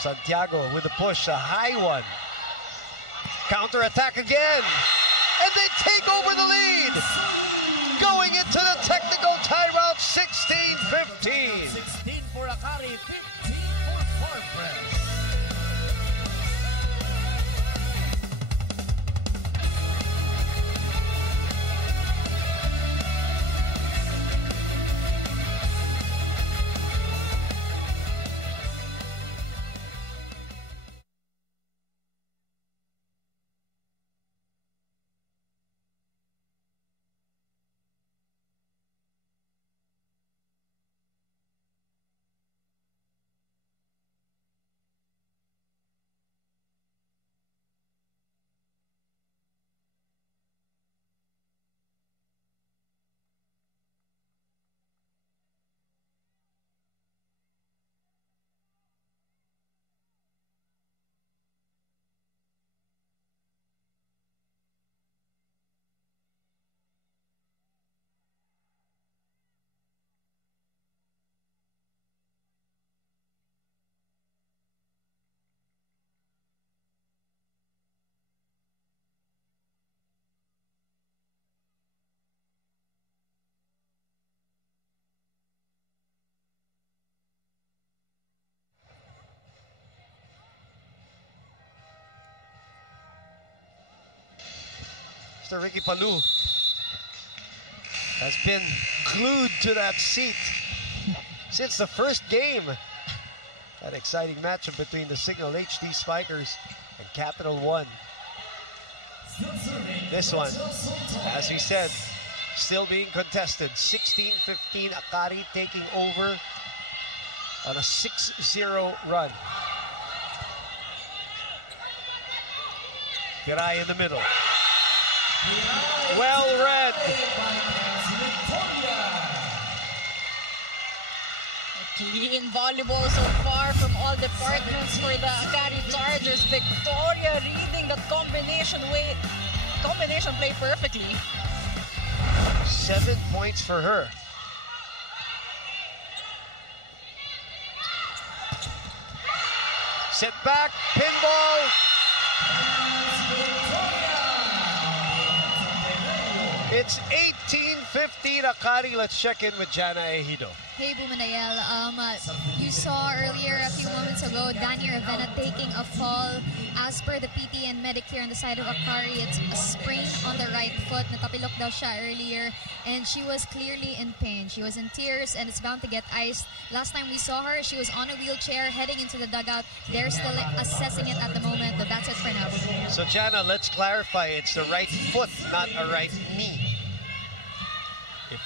Santiago with a push, a high one. Counter attack again. And they take over the lead. Going into the technical timeout, 16-15. 16 for Akari, 15 for Farm Fresh. after Ricky Palou has been glued to that seat since the first game. That exciting matchup between the Signal HD Spikers and Capital One. This one, as we said, still being contested. 16-15, Akari taking over on a 6-0 run. Piray in the middle. Well read. Clean volleyball so far from all departments for the Akari Chargers. Victoria reading that combination play perfectly. 7 points for her. Set back, pinball. It's 18-15 Akari. Let's check in with Jana Ejido. Hey, Bumanayel. You saw earlier a few moments ago Danny Ravenna taking a fall. As per the PT and medic here on the side of Akari, it's a sprain on the right foot. Natapilok daw siya earlier, and she was clearly in pain. She was in tears, and it's bound to get iced. Last time we saw her, she was on a wheelchair heading into the dugout. They're still assessing it at the moment, but that's it for now. So, Jana, let's clarify. It's the right foot, not a right knee. If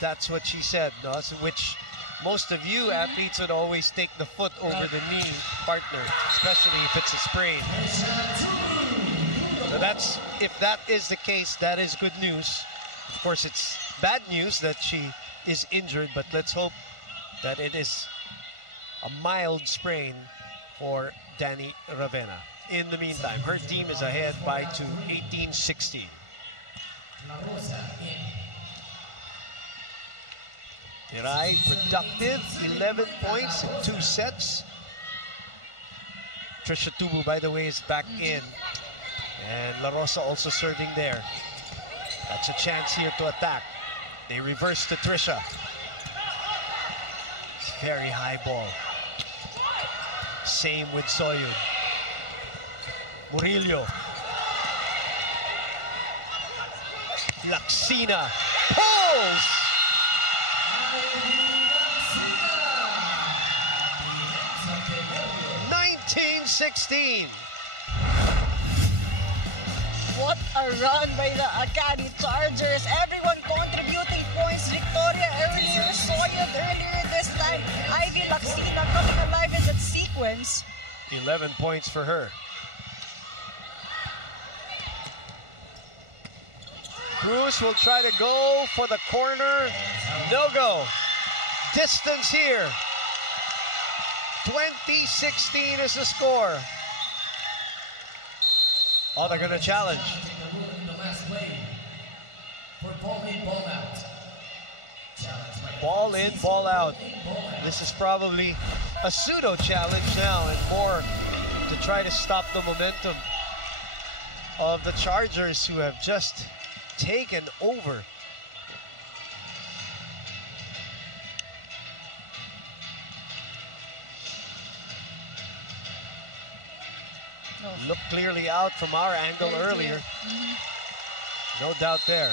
that's what she said, no? So which most of you athletes would always take the foot over the knee partner, especially if it's a sprain. So that's, if that is the case, that is good news. Of course, it's bad news that she is injured, but let's hope that it is a mild sprain for Danny Ravenna. In the meantime, her team is ahead by 18-16. Piray, productive, 11 points in 2 sets. Trisha Tubu, by the way, is back in. And La Rosa also serving there. That's a chance here to attack. They reverse to Trisha. It's very high ball. Same with Soyun. Murillo. Laxina pulls! 19-16. What a run by the Akari Chargers. Everyone contributing points. Victoria earlier, Soyun earlier this time. Ivy Laxina coming alive in that sequence. 11 points for her. Cruz will try to go for the corner. No go. Distance here. 20-16 is the score. Oh, they're going to challenge. Ball in, ball out. This is probably a pseudo challenge now, and more to try to stop the momentum of the Chargers, who have just taken over. Looked clearly out from our angle earlier. No doubt there.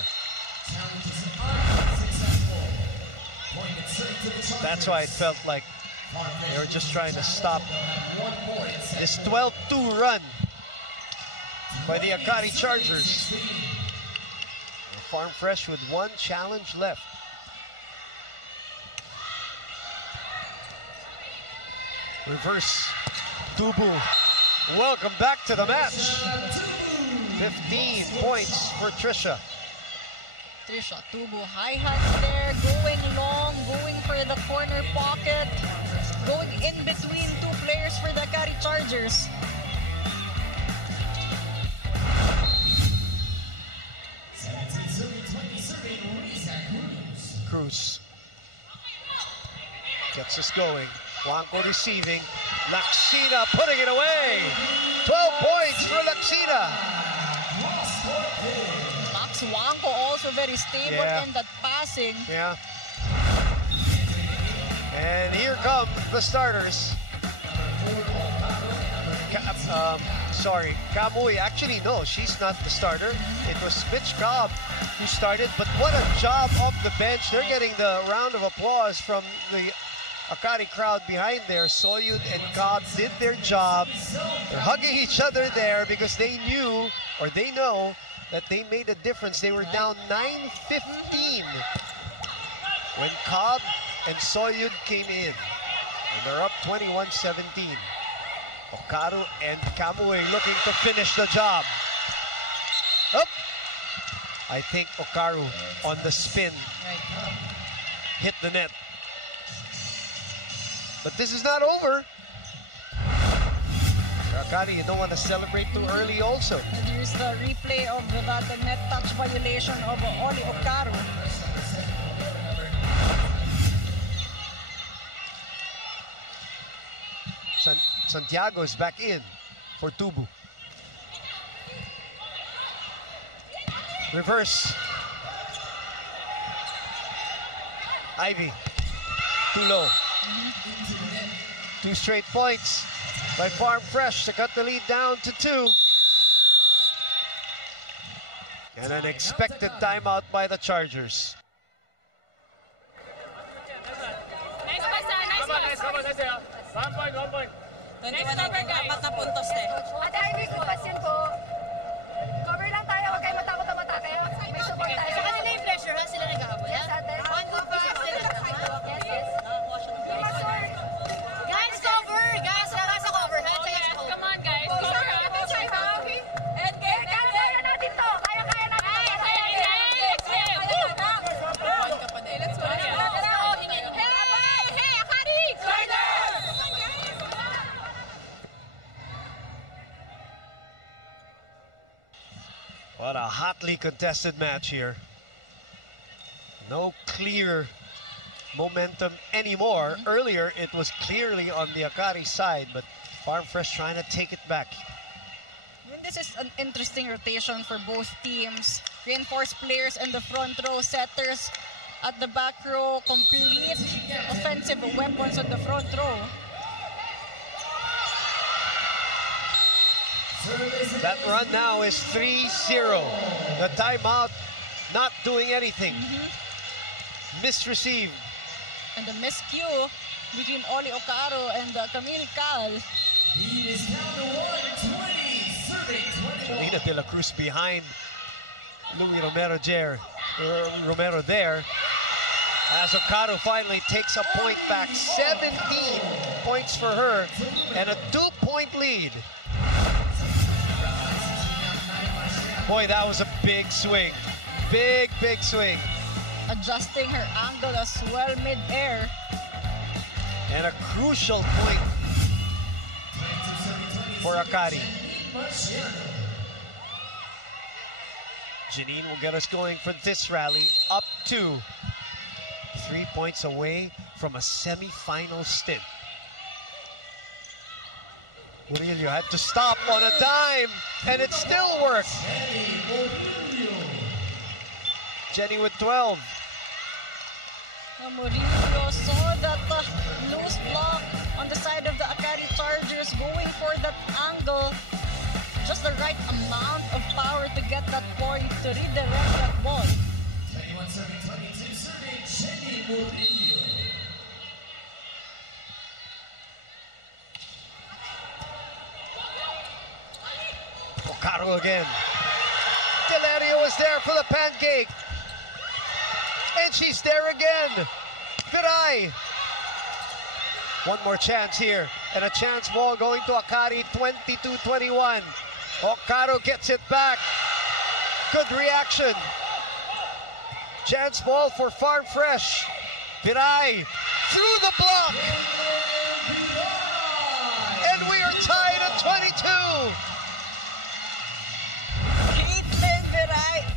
That's why it felt like they were just trying to stop this 12-2 run by the Akari Chargers. Farm Fresh with 1 challenge left. Reverse Tubu. Welcome back to the match. 15 points for Trisha. Trisha Tubu, high hands there, going long, going for the corner pocket, going in between 2 players for the Akari Chargers. Cruz gets us going. Blanco receiving. Laxina putting it away. 12 points for Laxina. Max Wanko also very stable in that passing. Yeah. And here come the starters. sorry, Kamui. Actually, no, she's not the starter. It was Mitch Cobb who started, but what a job off the bench. They're getting the round of applause from the Akari crowd behind there. Soyud and Cobb did their job. They're hugging each other there because they knew, or they know, that they made a difference. They were down 9-15 when Cobb and Soyud came in. And they're up 21-17. Okaru and Kamui looking to finish the job. Up. I think Okaru on the spin hit the net. But this is not over. Akari, you don't want to celebrate too early also. Here's the replay of that net touch violation of Oli Okaru. Santiago is back in for Tubu. Reverse. Ivy. Too low. 2 straight points by Farm Fresh to cut the lead down to 2. And an expected timeout by the Chargers. One point. 21 na puntos eh. Ate Ivy, question po. Cover lang tayo, huwag kayo matakot na matake. May support tayo. Sa kanila yung pressure, ha? Sila naghahabol. Yes, ate. Yes. Guys, cover! Guys, wala sa cover, ha? Come on, guys. Cover. Kaya natin to. Kaya natin to. Hey, Akari! What a hotly contested match here. No clear momentum anymore. Earlier, it was clearly on the Akari side, but Farm Fresh trying to take it back. This is an interesting rotation for both teams. Reinforced players in the front row, setters at the back row, complete offensive weapons on the front row. That run now is 3-0. The timeout not doing anything. Misreceived. And the miscue between Oli Okaru and Camille Cal. He is down to 120, serving 21. Janina De La Cruz behind Louis Romero there. As Okaru finally takes a point back. 17 points for her and a 2-point lead. Boy, that was a big swing. Big swing. Adjusting her angle as well mid-air. And a crucial point for Akari. Janine will get us going for this rally. Up to 3 points away from a semi-final stint. Murillo had to stop on a dime, and it still worked. Jenny with 12. Murillo saw that loose block on the side of the Akari Chargers, going for that angle. Just the right amount of power to get that point, to redirect that ball. 21 serving 22, serving Jenny Murillo. Okaru again. Delario is there for the pancake. And she's there again. Viray. One more chance here. And a chance ball going to Akari, 22-21. Okaru gets it back. Good reaction. Chance ball for Farm Fresh. Viray through the block. And we are tied at 22.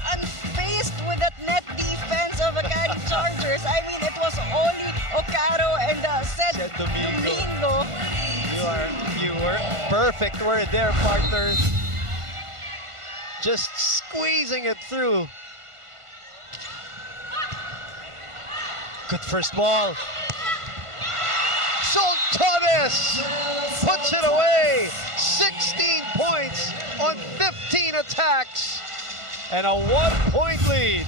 Unfazed with that net defense of Akari Chargers. I mean, it was only Okaru and Sed Domingo. You were perfect word there, partner. Just squeezing it through. Good first ball. Sol Torres puts it away. 16 points on 15 attacks and a 1-point lead.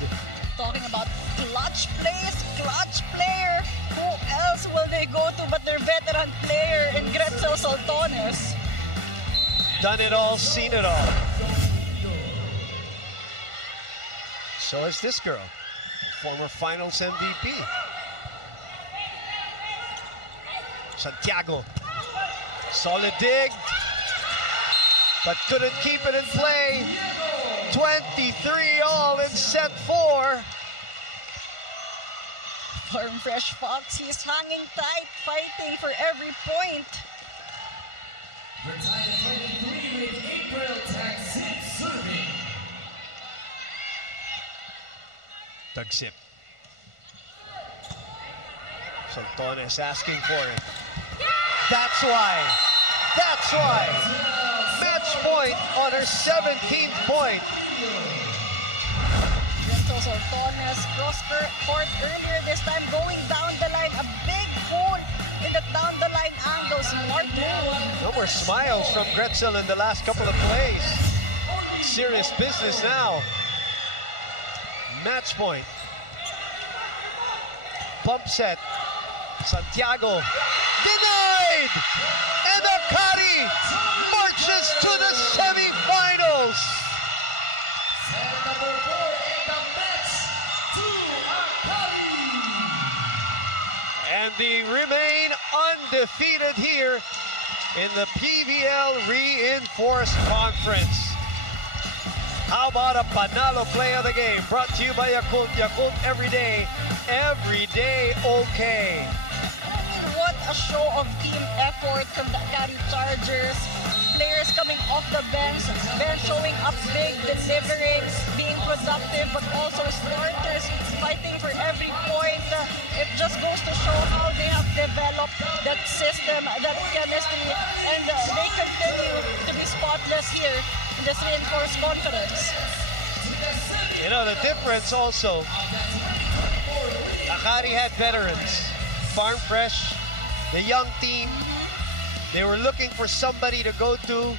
Talking about clutch plays, clutch player. Who else will they go to but their veteran player in Gretzel Saltones? Done it all, seen it all. So is this girl, former finals MVP. Santiago, solid dig, but couldn't keep it in play. 23-all in set 4. Farm Fresh Foxies hanging tight, fighting for every point. Retired 23 with April Taxip serving. Tagsip. Saltones asking for it. That's why. That's why. Match point on her 17th point. Gretzel Saltones cross court earlier this time, going down the line. A big hole in the down the line angle. Smart move. No more smiles from Gretzel in the last couple of plays. Serious business now. Match point. Pump set. Santiago denied! And Akari marches to the semifinals! Set number 4 in the match to Akari. And they remain undefeated here in the PVL Reinforced Conference. How about a Panalo play of the game? Brought to you by Yakult. Yakult every day okay. What a show of team effort from the Akari Chargers. Players coming off the bench showing up big, delivering, being productive, but also starters fighting for every point. It just goes to show how they have developed that system, that chemistry, and they continue to be spotless here in this Reinforced Conference. You know, the difference also, Akari had veterans. Farm Fresh, the young team, they were looking for somebody to go to,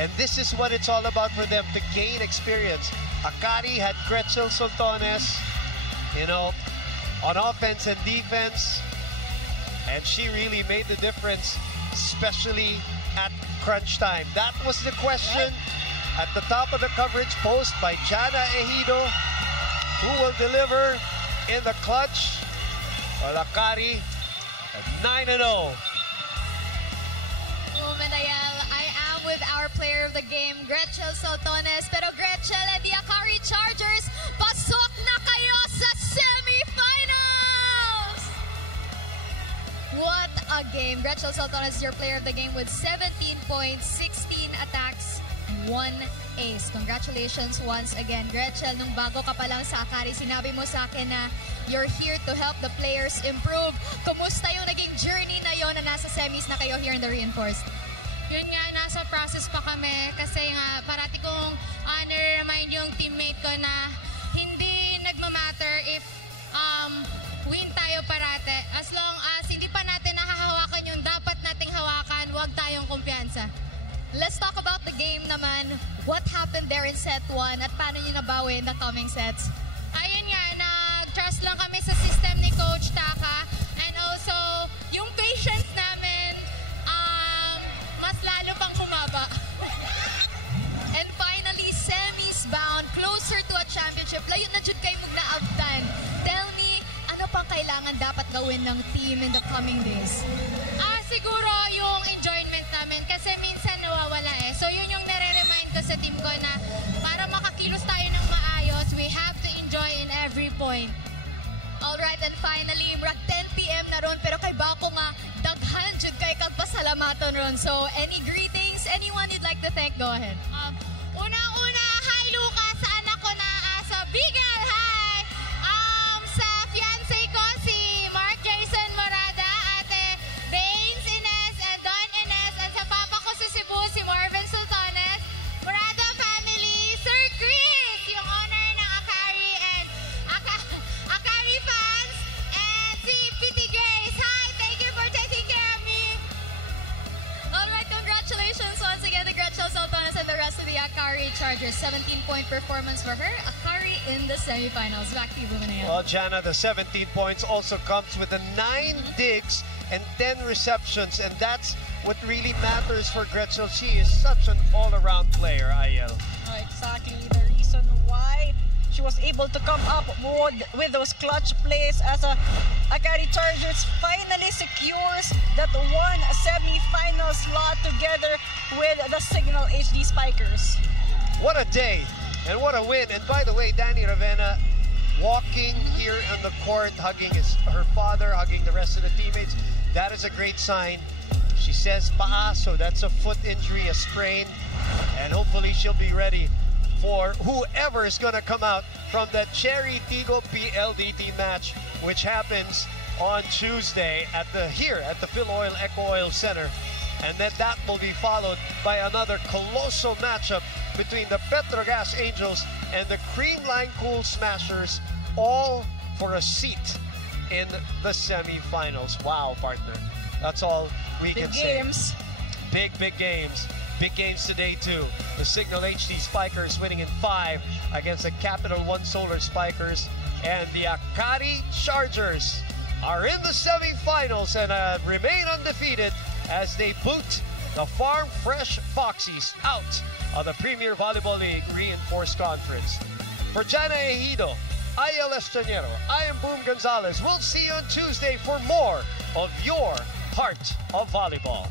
and this is what it's all about for them, to gain experience. Akari had Gretzel Saltones, you know, on offense and defense, and she really made the difference, especially at crunch time. That was the question at the top of the coverage post by Jana Ejido. Who will deliver in the clutch? Well, Akari at 9-0. Manayal, I am with our player of the game, Gretzel Saltones. Pero Gretzel and the Akari Chargers, pasok na kayo sa semifinals! What a game. Gretzel Saltones is your player of the game with 17 points, 16 attacks, 1 ace. Congratulations once again, Gretzel. Nung bago ka pa lang sa Akari, sinabi mo sa akin na you're here to help the players improve. Kumusta yung naging journey na yon na nasa semis na kayo here in the Reinforced? Yun nga, nasa process pa kami kasi nga parati kong remind yung teammate ko na hindi nagmamatter if win tayo parate. As long as hindi pa natin nakahawakan yung dapat nating hawakan, huwag tayong kumpiyansa. Let's talk about the game naman. What happened there in set 1 at paano nyo nabawi in the coming sets? Ayun nga, nag-trust lang kami sa system ni Coach Taka, and also yung patience namin mas lalo pang humaba. And finally, semis bound, closer to a championship. Layo na jud kayo magnaabtan. Tell me, ano pang kailangan dapat gawin ng team in the coming days? Siguro yung enjoyment namin kasi minsan nawawala eh. So yun yung nare-remind ko sa team ko na para makakilos tayo ng maayos, we have to enjoy in every point. Alright, and finally, murag 10 p.m. na ron, pero kay Bako nga, daghan jud kay kagpasalamaton ron. So, any greetings? Anyone you'd like to thank? Go ahead. Unang-una, hi Lucas, sa anak ko na sa Bigel, hi! Sa fiancé ko, si Mark Jason Morada, ate Baines Ines, and Don Ines, and sa papa ko sa Cebu, si Marvin Sultanes, Morada family, Sir Chris, yung owner ng Akari, and Akari fans, and si Pity Grace, hi! Thank you for taking care of me! Alright, congratulations once again to Gretzel Chargers, 17-point performance for her. Akari in the semifinals. Back to you, Bumaneo. Well, Jana, the 17 points also comes with the 9 digs and 10 receptions, and that's what really matters for Gretchen. She is such an all-around player, IL. Exactly the reason why she was able to come up with those clutch plays as Akari Chargers finally secures that one semi-final slot together with the Signal HD Spikers. What a day and what a win. And by the way, Danny Ravenna walking here on the court, hugging her father, hugging the rest of the teammates. That is a great sign. She says paa, so that's a foot injury, a sprain, and hopefully she'll be ready for whoever is going to come out from the Cherry Tigo PLDT match, which happens on Tuesday here at the Phil Oil Eco Oil Center. And then that will be followed by another colossal matchup between the Petrogas Angels and the Creamline Cool Smashers, all for a seat in the semifinals. Wow, partner. That's all we can say. Big games. Big games today, too. The Signal HD Spikers winning in 5 against the Capital One Solar Spikers. And the Akari Chargers are in the semifinals and remain undefeated as they boot the Farm Fresh Foxies out of the Premier Volleyball League Reinforced Conference. For Jana Ejido, IL Estanero, I am Boom Gonzalez. We'll see you on Tuesday for more of your Heart of Volleyball.